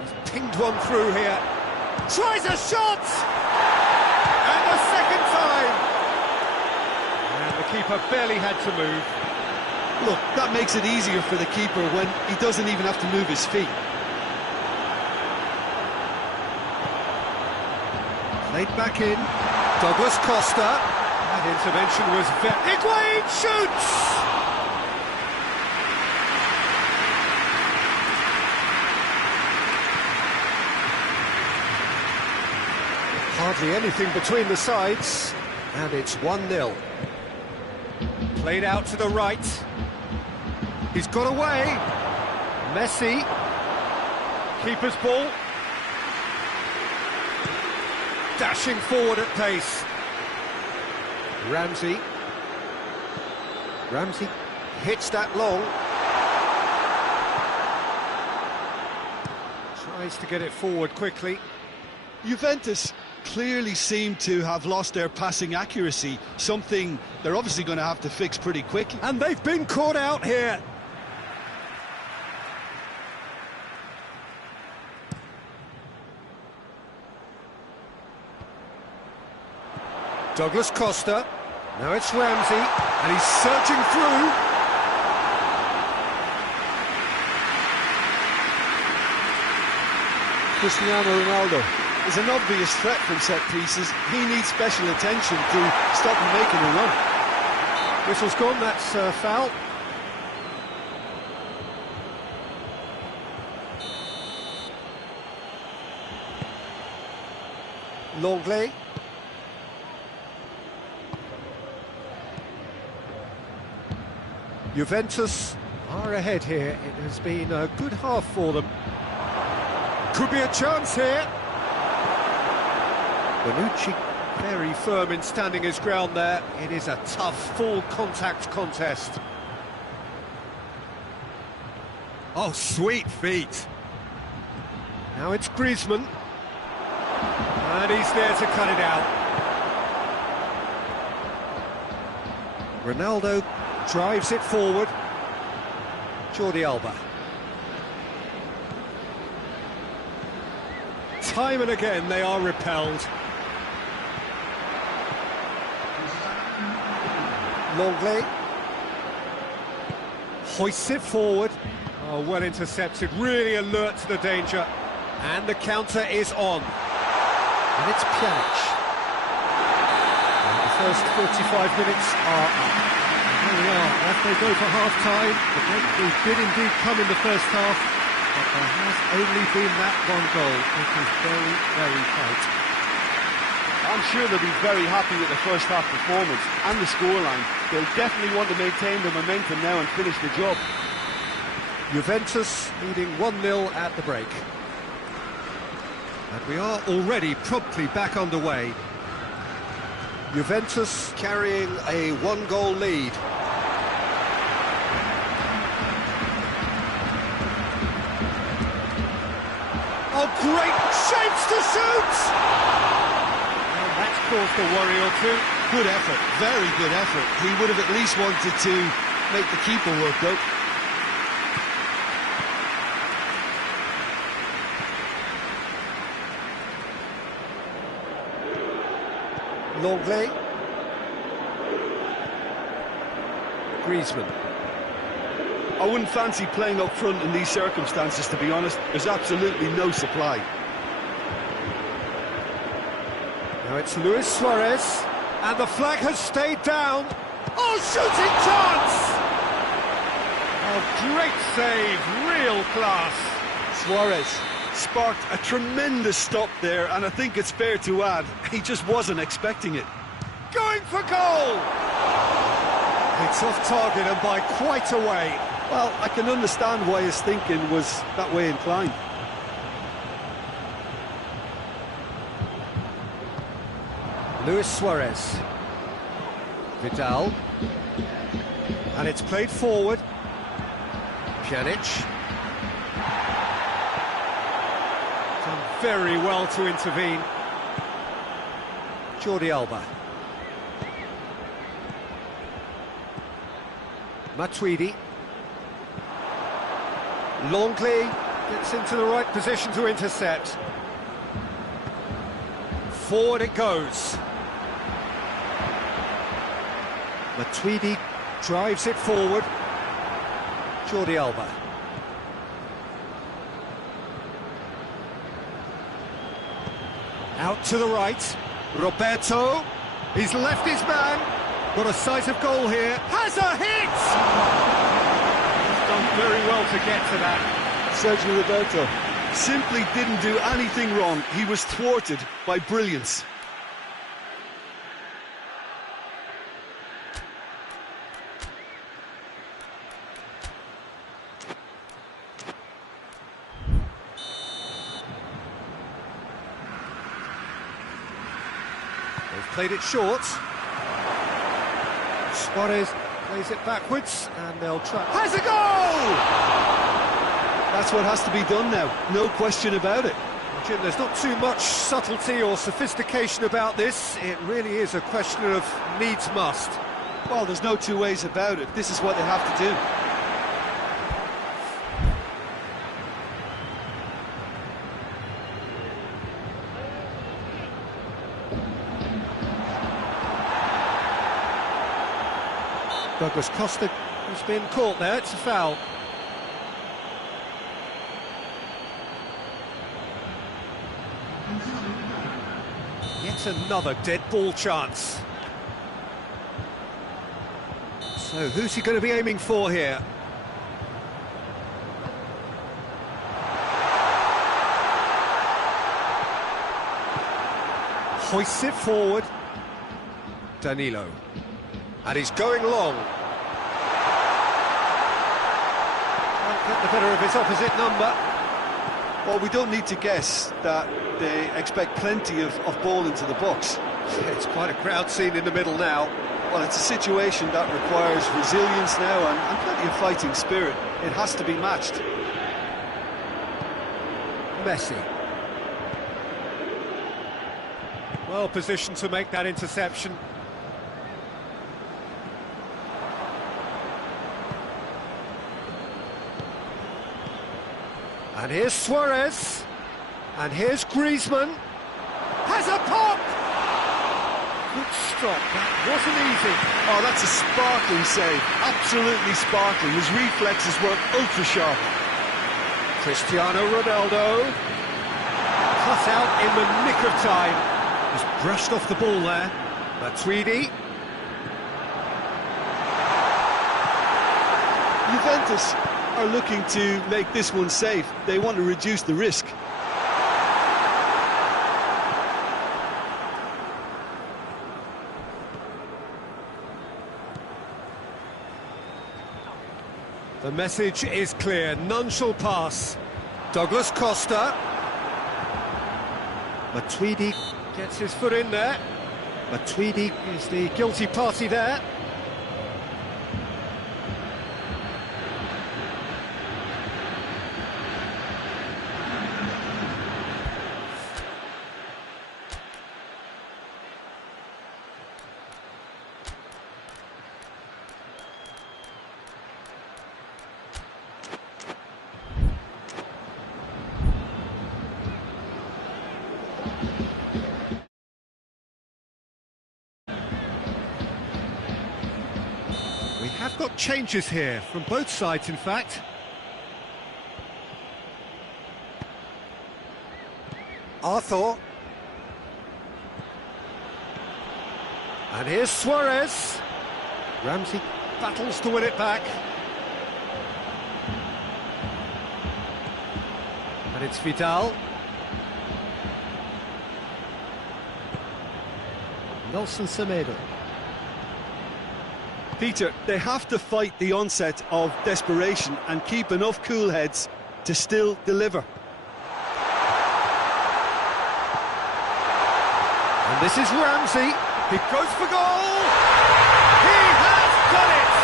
He's pinged one through here. Tries a shot! And the second time! And the keeper barely had to move. Look, that makes it easier for the keeper when he doesn't even have to move his feet. Played back in. Douglas Costa. That intervention was Higuain shoots! Hardly anything between the sides, and it's 1-0. Played out to the right. He's got away. Messi. Keeper's ball. Dashing forward at pace. Ramsey. Ramsey hits that long. Tries to get it forward quickly. Juventus clearly seem to have lost their passing accuracy, something they're obviously going to have to fix pretty quickly. And they've been caught out here. Douglas Costa. Now it's Ramsey, and he's searching through. Cristiano Ronaldo is an obvious threat from set pieces. He needs special attention to stop him making a run. Whistle's gone, that's a foul. Longley. Juventus are ahead here. It has been a good half for them. Could be a chance here. Bonucci very firm in standing his ground there. It is a tough full contact contest. Oh, sweet feet. Now it's Griezmann. And he's there to cut it out. Ronaldo drives it forward. Jordi Alba. Time and again they are repelled. Longley. Hoists it forward. Oh, well intercepted, really alert to the danger. And the counter is on. And it's Pjanic. And the first 45 minutes are up. And here we are, off they go for half-time. The breakthrough did indeed come in the first half, but there has only been that one goal. It is very, very tight. I'm sure they'll be very happy with the first half performance and the scoreline. They'll definitely want to maintain the momentum now and finish the job. Juventus leading 1-0 at the break. And we are already promptly back underway. Juventus carrying a one-goal lead. Oh, great shapes to shoot! And that's caused a worry or two. Good effort, very good effort. He would have at least wanted to make the keeper work, though. Longley. Griezmann. I wouldn't fancy playing up front in these circumstances, to be honest. There's absolutely no supply. Now it's Luis Suarez, and the flag has stayed down. Oh, shooting chance! Oh, great save, real class. Suarez sparked a tremendous stop there, and I think it's fair to add, he just wasn't expecting it. Going for goal! It's off target and by quite a way. Well, I can understand why his thinking was that way inclined. Luis Suarez. Vidal. And it's played forward. Pjanic. Done very well to intervene. Jordi Alba. Matuidi. Longley gets into the right position to intercept. Forward it goes. Matuidi drives it forward. Jordi Alba. Out to the right. Roberto. He's left his man. Got a sight of goal here. Has a hit! He's done very well to get to that. Sergio Roberto simply didn't do anything wrong. He was thwarted by brilliance. They've played it short. Suarez plays it backwards, and they'll try. Has a goal! That's what has to be done now, no question about it. Jim, there's not too much subtlety or sophistication about this. It really is a question of needs must. Well, there's no two ways about it. This is what they have to do. Douglas Costa has been caught there, it's a foul. Yet another dead ball chance. So who's he going to be aiming for here? Hoists it forward. Danilo. And he's going long. Can't get the better of his opposite number. Well, we don't need to guess that they expect plenty of ball into the box. It's quite a crowd scene in the middle now. Well, it's a situation that requires resilience now and plenty of fighting spirit. It has to be matched. Messi. Well positioned to make that interception. And here's Suarez. And here's Griezmann. Has a pop! Good stop, that wasn't easy. Oh, that's a sparkling save. Absolutely sparkling. His reflexes were ultra-sharp. Cristiano Ronaldo. Cut out in the nick of time. Just brushed off the ball there. Matuidi. Juventus are looking to make this one safe. They want to reduce the risk. The message is clear, none shall pass. Douglas Costa. Matuidi gets his foot in there. Matuidi is the guilty party there. We have got changes here, from both sides in fact. Arthur. And here's Suarez. Ramsey battles to win it back. And it's Vidal. Nelson Semedo. Peter, they have to fight the onset of desperation and keep enough cool heads to still deliver. And this is Ramsey. He goes for goal. He has done it.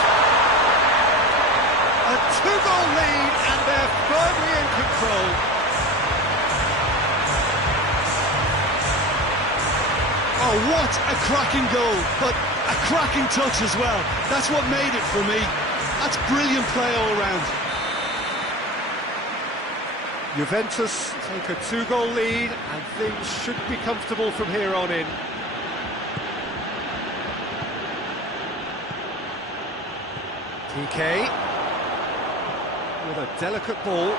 A two-goal lead, and they're firmly in control. Oh, what a cracking goal, but a cracking touch as well. That's what made it for me. That's brilliant play all round. Juventus take a two-goal lead, and things should be comfortable from here on in. PK with a delicate ball.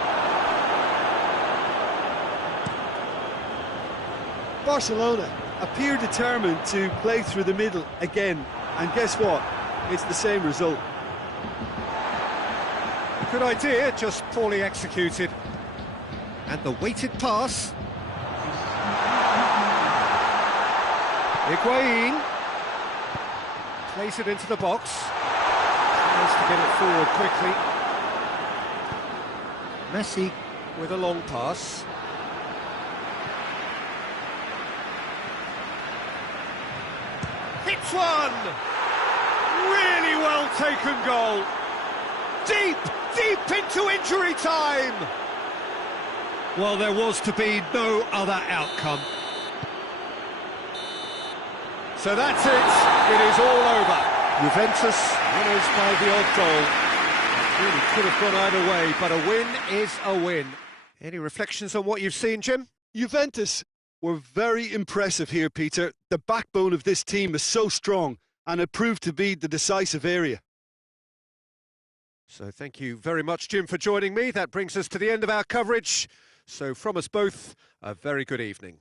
Barcelona appear determined to play through the middle again, and guess what? It's the same result. Good idea, just poorly executed. And the weighted pass. Higuain plays it into the box. Tries to get it forward quickly. Messi with a long pass. Hits one! Really well taken goal. Deep into injury time! Well, there was to be no other outcome. So that's it. It is all over. Juventus winners by the odd goal. Really could have gone either way, but a win is a win. Any reflections on what you've seen, Jim? Juventus were very impressive here, Peter. The backbone of this team is so strong, and it proved to be the decisive area. So thank you very much, Jim, for joining me. That brings us to the end of our coverage. So from us both, a very good evening.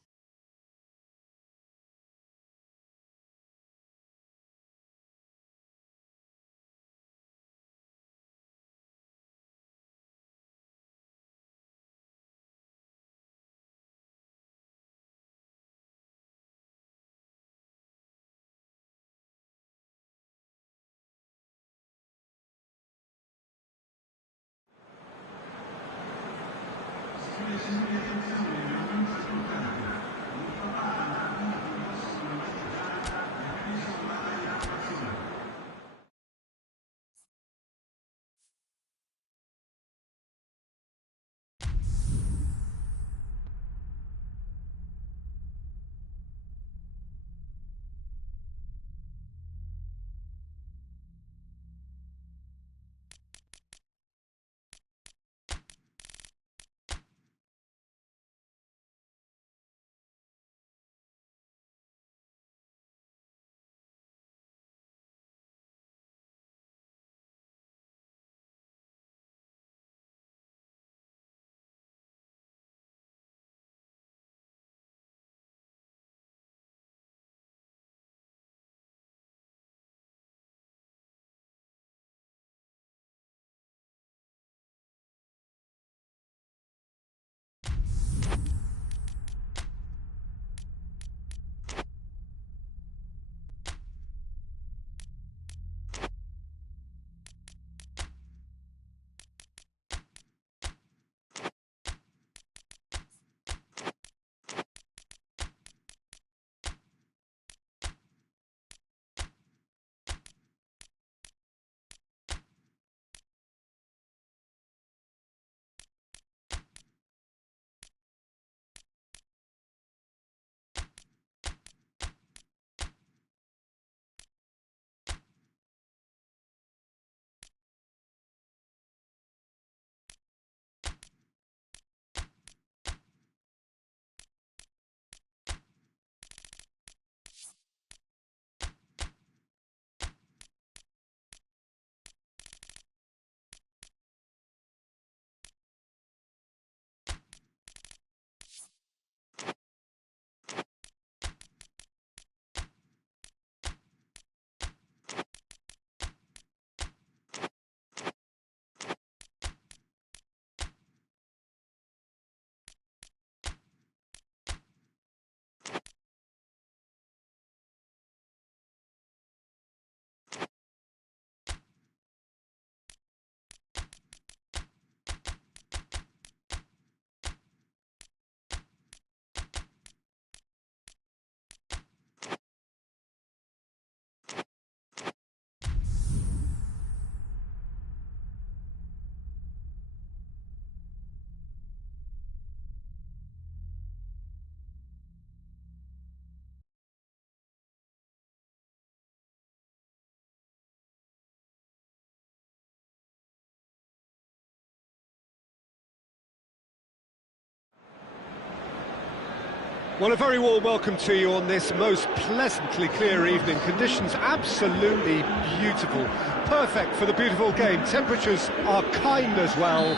Well, a very warm welcome to you on this most pleasantly clear evening. Conditions absolutely beautiful. Perfect for the beautiful game. Temperatures are kind as well.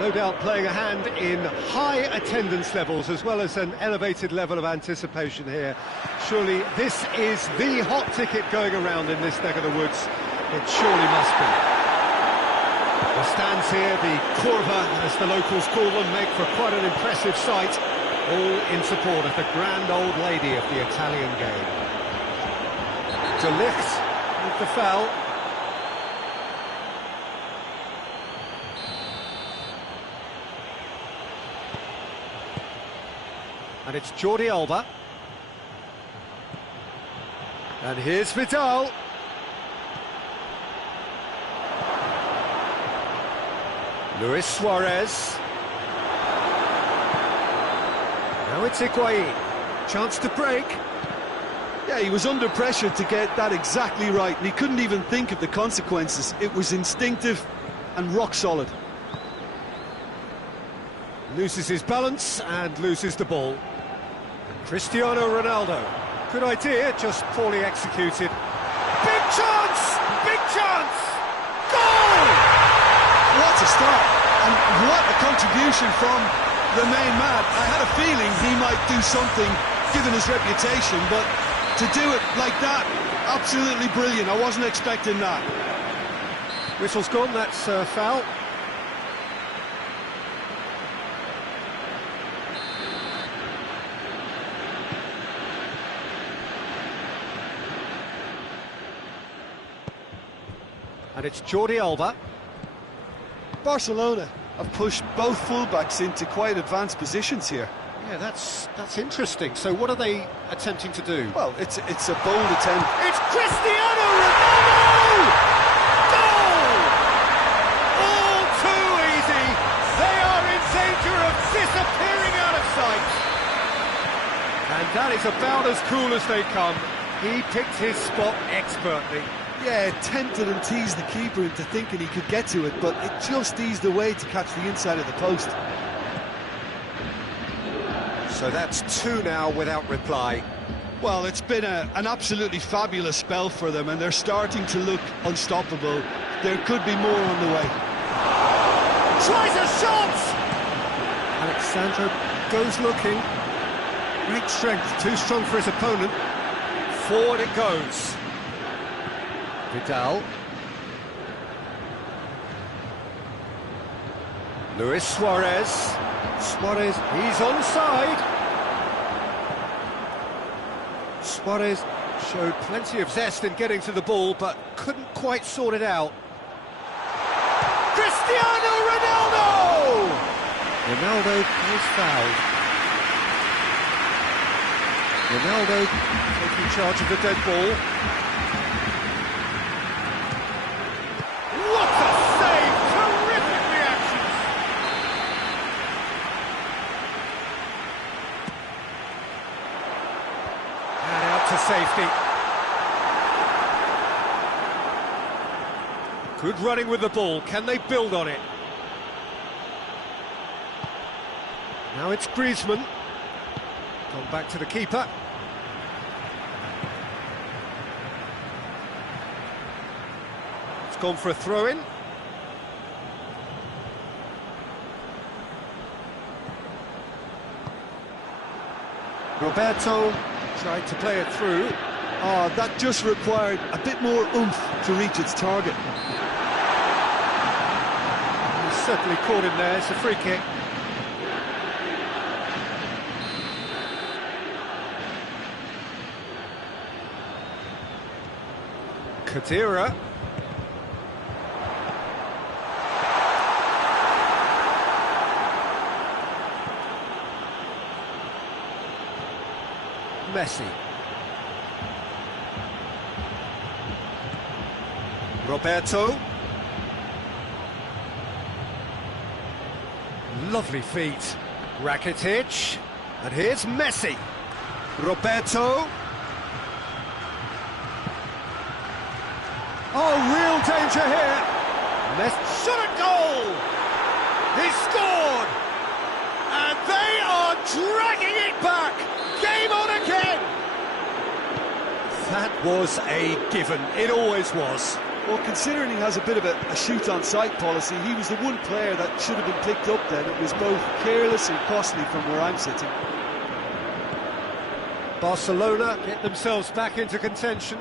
No doubt playing a hand in high attendance levels as well as an elevated level of anticipation here. Surely this is the hot ticket going around in this neck of the woods. It surely must be. The stands here, the curva, as the locals call them, make for quite an impressive sight. All in support of the grand old lady of the Italian game. De Ligt with the foul. And it's Jordi Alba. And here's Vidal. Luis Suarez. Now it's Higuain. Chance to break. Yeah, he was under pressure to get that exactly right, and he couldn't even think of the consequences. It was instinctive and rock solid. Loses his balance and loses the ball. Cristiano Ronaldo. Good idea, just poorly executed. Big chance! Big chance! Goal! What a start, and what a contribution from the main man. I had a feeling he might do something, given his reputation, but to do it like that, absolutely brilliant. I wasn't expecting that. Whistle's gone, that's foul. And it's Jordi Alba. Barcelona have pushed both fullbacks into quite advanced positions here. Yeah, that's interesting. So what are they attempting to do? Well, it's a bold attempt. It's Cristiano Ronaldo! Goal! All too easy. They are in danger of disappearing out of sight. And that is about as cool as they come. He picked his spot expertly. Yeah, tempted and teased the keeper into thinking he could get to it, but it just eased away to catch the inside of the post. So that's two now without reply. Well, it's been an absolutely fabulous spell for them, and they're starting to look unstoppable. There could be more on the way. Tries a shot! Alexandro goes looking. Great strength, too strong for his opponent. Forward it goes. Vidal. Luis Suarez. Suarez, he's onside. Suarez showed plenty of zest in getting to the ball, but couldn't quite sort it out. Cristiano Ronaldo! Ronaldo is fouled. Ronaldo taking charge of the dead ball. What a save! Terrific reactions! And out to safety. Good running with the ball. Can they build on it? Now it's Griezmann. Gone back to the keeper. It's gone for a throw-in. Roberto tried to play it through. Oh, that just required a bit more oomph to reach its target. He's certainly caught him there. It's a free kick. Khedira. Messi. Roberto. Lovely feet. Rakitic. And here's Messi. Roberto. Oh, real danger here. Messi shot a goal. He scored. And they are dragging it back. Game on again! That was a given. It always was. Well, considering he has a bit of a shoot-on-sight policy, he was the one player that should have been picked up then. It was both careless and costly from where I'm sitting. Barcelona get themselves back into contention.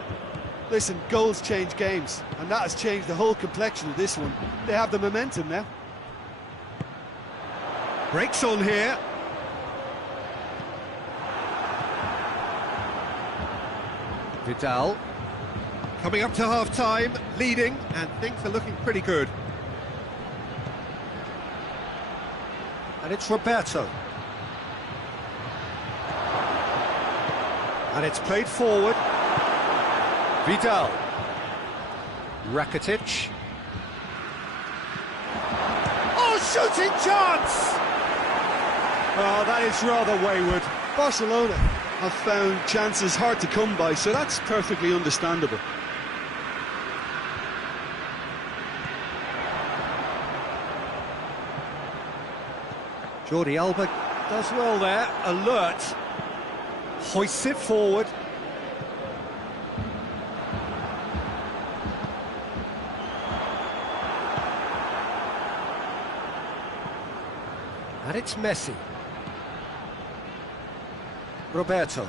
Listen, goals change games, and that has changed the whole complexion of this one. They have the momentum now. Breaks on here. Vidal. Coming up to half-time, leading, and things are looking pretty good. And it's Roberto. And it's played forward. Vidal. Rakitic. Oh, shooting chance! Oh, that is rather wayward. Barcelona have found chances hard to come by, so that's perfectly understandable. Jordi Alba does well there, alert, hoists it forward. And it's Messi. Roberto.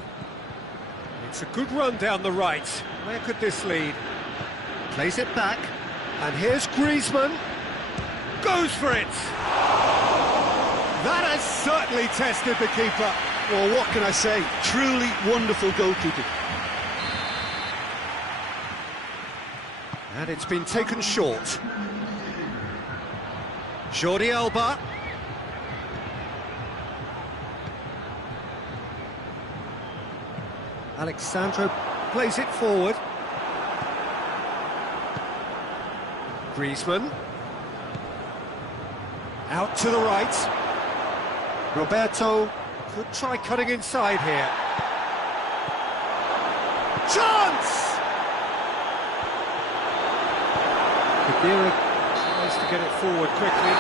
It's a good run down the right. Where could this lead? Plays it back, and here's Griezmann. Goes for it! That has certainly tested the keeper. Well, what can I say? Truly wonderful goalkeeping. And it's been taken short. Jordi Alba. Alexandro plays it forward. Griezmann. Out to the right. Roberto could try cutting inside here. Chance! Khedira tries to get it forward quickly.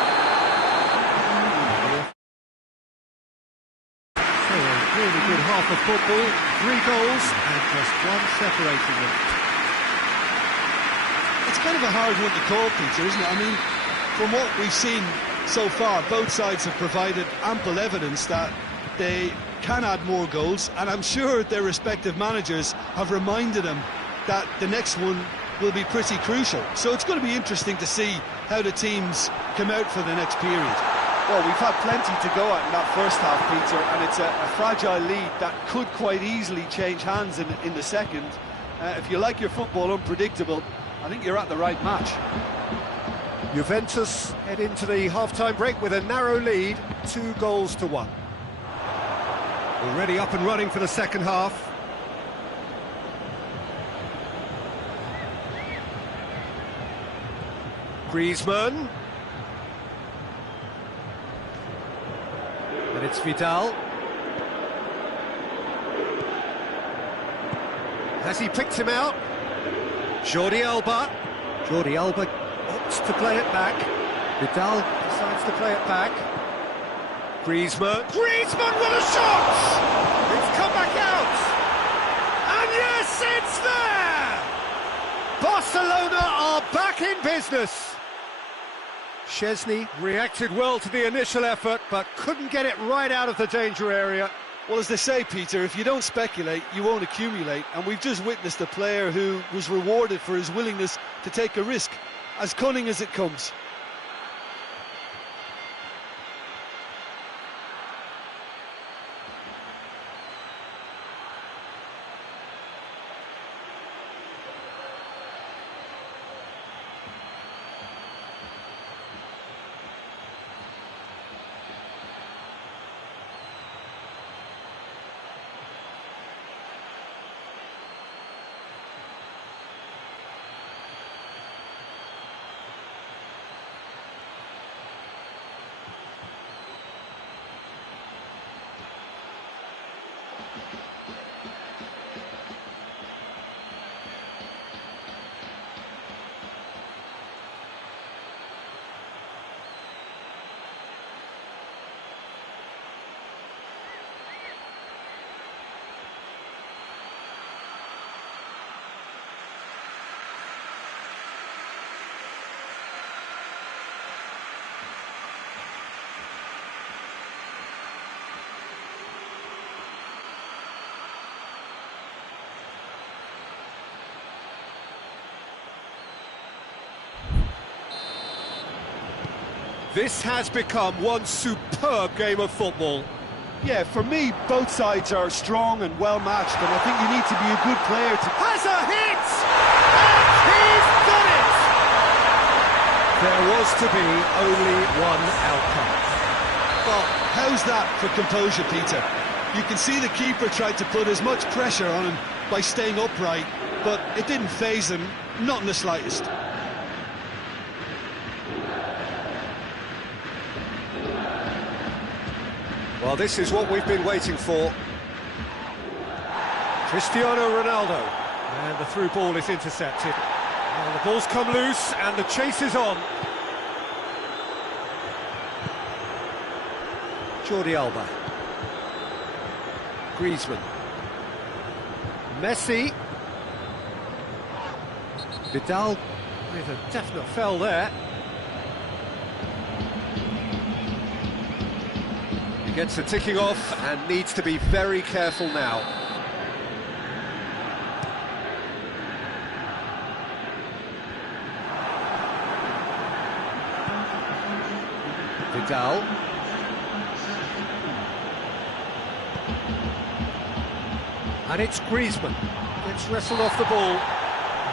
So a really good half of football, 3 goals and just one separating them. It's kind of a hard one to call, Peter, isn't it? I mean, from what we've seen so far, both sides have provided ample evidence that they can add more goals, and I'm sure their respective managers have reminded them that the next one will be pretty crucial. So it's going to be interesting to see how the teams come out for the next period. Well, we've had plenty to go at in that first half, Peter, and it's a fragile lead that could quite easily change hands in the second. If you like your football unpredictable, I think you're at the right match. Juventus head into the half-time break with a narrow lead, 2-1. Already up and running for the second half. Griezmann. And it's Vidal. Has he picked him out? Jordi Alba. Jordi Alba opts to play it back. Vidal decides to play it back. Griezmann. Griezmann with a shot! It's come back out! And yes, it's there! Barcelona are back in business. Szczesny reacted well to the initial effort, but couldn't get it right out of the danger area. Well, as they say, Peter, if you don't speculate, you won't accumulate. And we've just witnessed a player who was rewarded for his willingness to take a risk, as cunning as it comes. This has become one superb game of football. Yeah, for me, both sides are strong and well matched, and I think you need to be a good player to... Has a hit! And he's done it! There was to be only one outcome. Well, how's that for composure, Peter? You can see the keeper tried to put as much pressure on him by staying upright, but it didn't faze him, not in the slightest. Well, this is what we've been waiting for. Cristiano Ronaldo. And the through ball is intercepted. And the ball's come loose and the chase is on. Jordi Alba. Griezmann. Messi. Vidal with a definite foul there. He gets the ticking off and needs to be very careful now. Vidal. And it's Griezmann. Gets wrestled off the ball.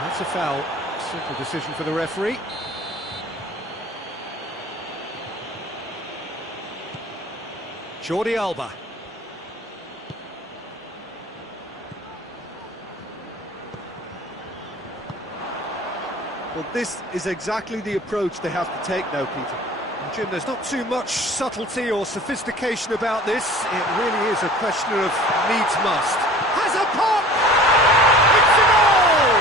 That's a foul. Simple decision for the referee. Jordi Alba. Well, this is exactly the approach they have to take now, Peter. Jim, there's not too much subtlety or sophistication about this. It really is a question of needs must. Has a pop! It's a goal!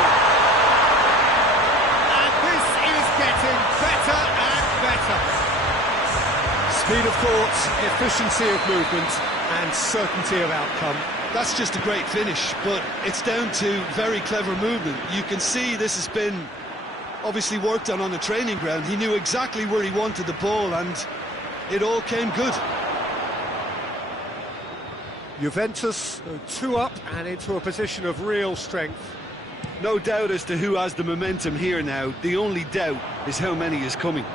And this is getting better and better. Speed of thought, efficiency of movement, and certainty of outcome. That's just a great finish, but it's down to very clever movement. You can see this has been obviously worked on the training ground. He knew exactly where he wanted the ball, and it all came good. Juventus 2 up and into a position of real strength. No doubt as to who has the momentum here now. The only doubt is how many is coming.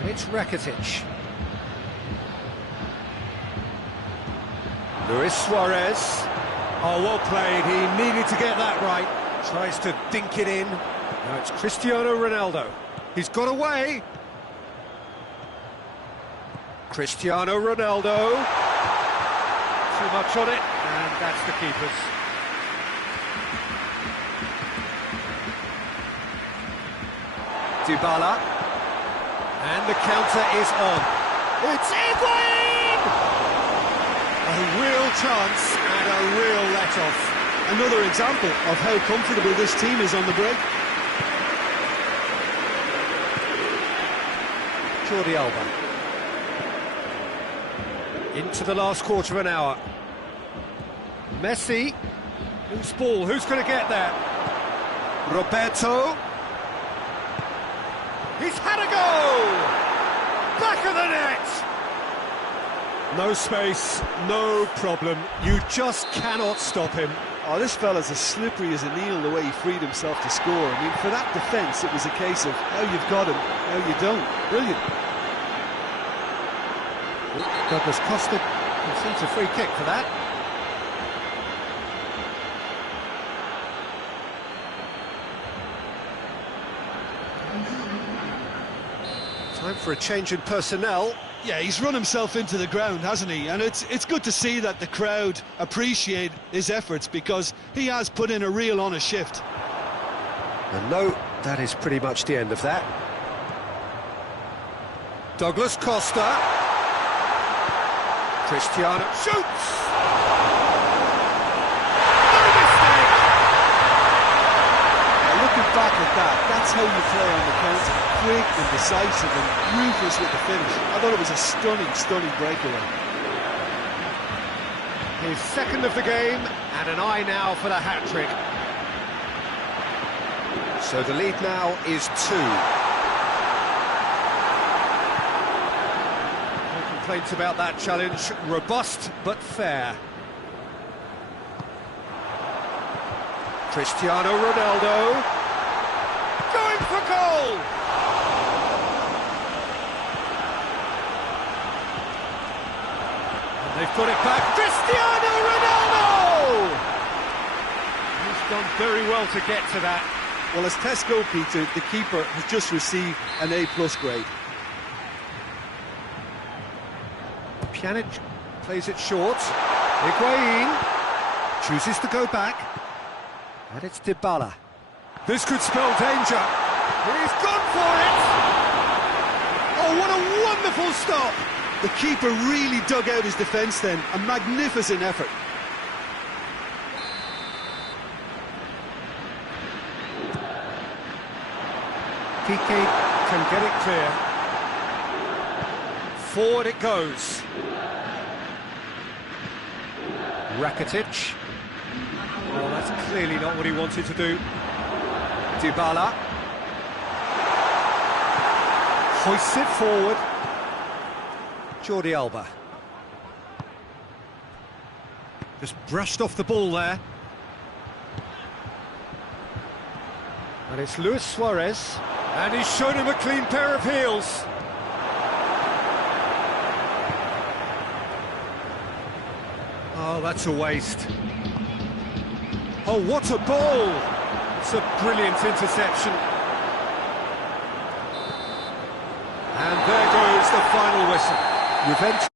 And it's Rakitic. Luis Suarez. Oh, well played. He needed to get that right. Tries to dink it in. Now it's Cristiano Ronaldo. He's got away. Cristiano Ronaldo. Too much on it, and that's the keeper's. Dybala. And the counter is on. It's Higuain! A real chance and a real let-off. Another example of how comfortable this team is on the break. Jordi Alba. Into the last quarter of an hour. Messi. Loose ball, who's going to get there? Roberto. He's had a go! Back of the net! No space, no problem. You just cannot stop him. Oh, this fella's as slippery as an eel, the way he freed himself to score. I mean, for that defence, it was a case of how you've got him, how you don't. Brilliant. Douglas Costa concedes a free kick for that. Time for a change in personnel. Yeah, he's run himself into the ground, hasn't he? And it's good to see that the crowd appreciate his efforts, because he has put in a real honest shift. And no, that is pretty much the end of that. Douglas Costa. Cristiano shoots! No mistake! Now, looking back at that, that's how you play on the counter. Quick and decisive and ruthless with the finish. I thought it was a stunning, stunning breakaway. His second of the game, and an eye now for the hat-trick. So the lead now is 2. No complaints about that challenge. Robust but fair. Cristiano Ronaldo. going for goal! And they've got it back. Cristiano Ronaldo! He's done very well to get to that. Well, as tests go, Peter, the keeper has just received an A+ grade. Pjanic plays it short. Higuain chooses to go back. And it's Dybala. This could spell danger. He's gone for it! Oh, what a wonderful stop! The keeper really dug out his defence then. A magnificent effort. Piqué can get it clear. Forward it goes. Rakitic. Oh, that's clearly not what he wanted to do. Dybala. Hoists it forward. Jordi Alba. Just brushed off the ball there. And it's Luis Suarez. And he's shown him a clean pair of heels. Oh, that's a waste. Oh, what a ball! It's a brilliant interception. And there goes the final whistle. Juventus.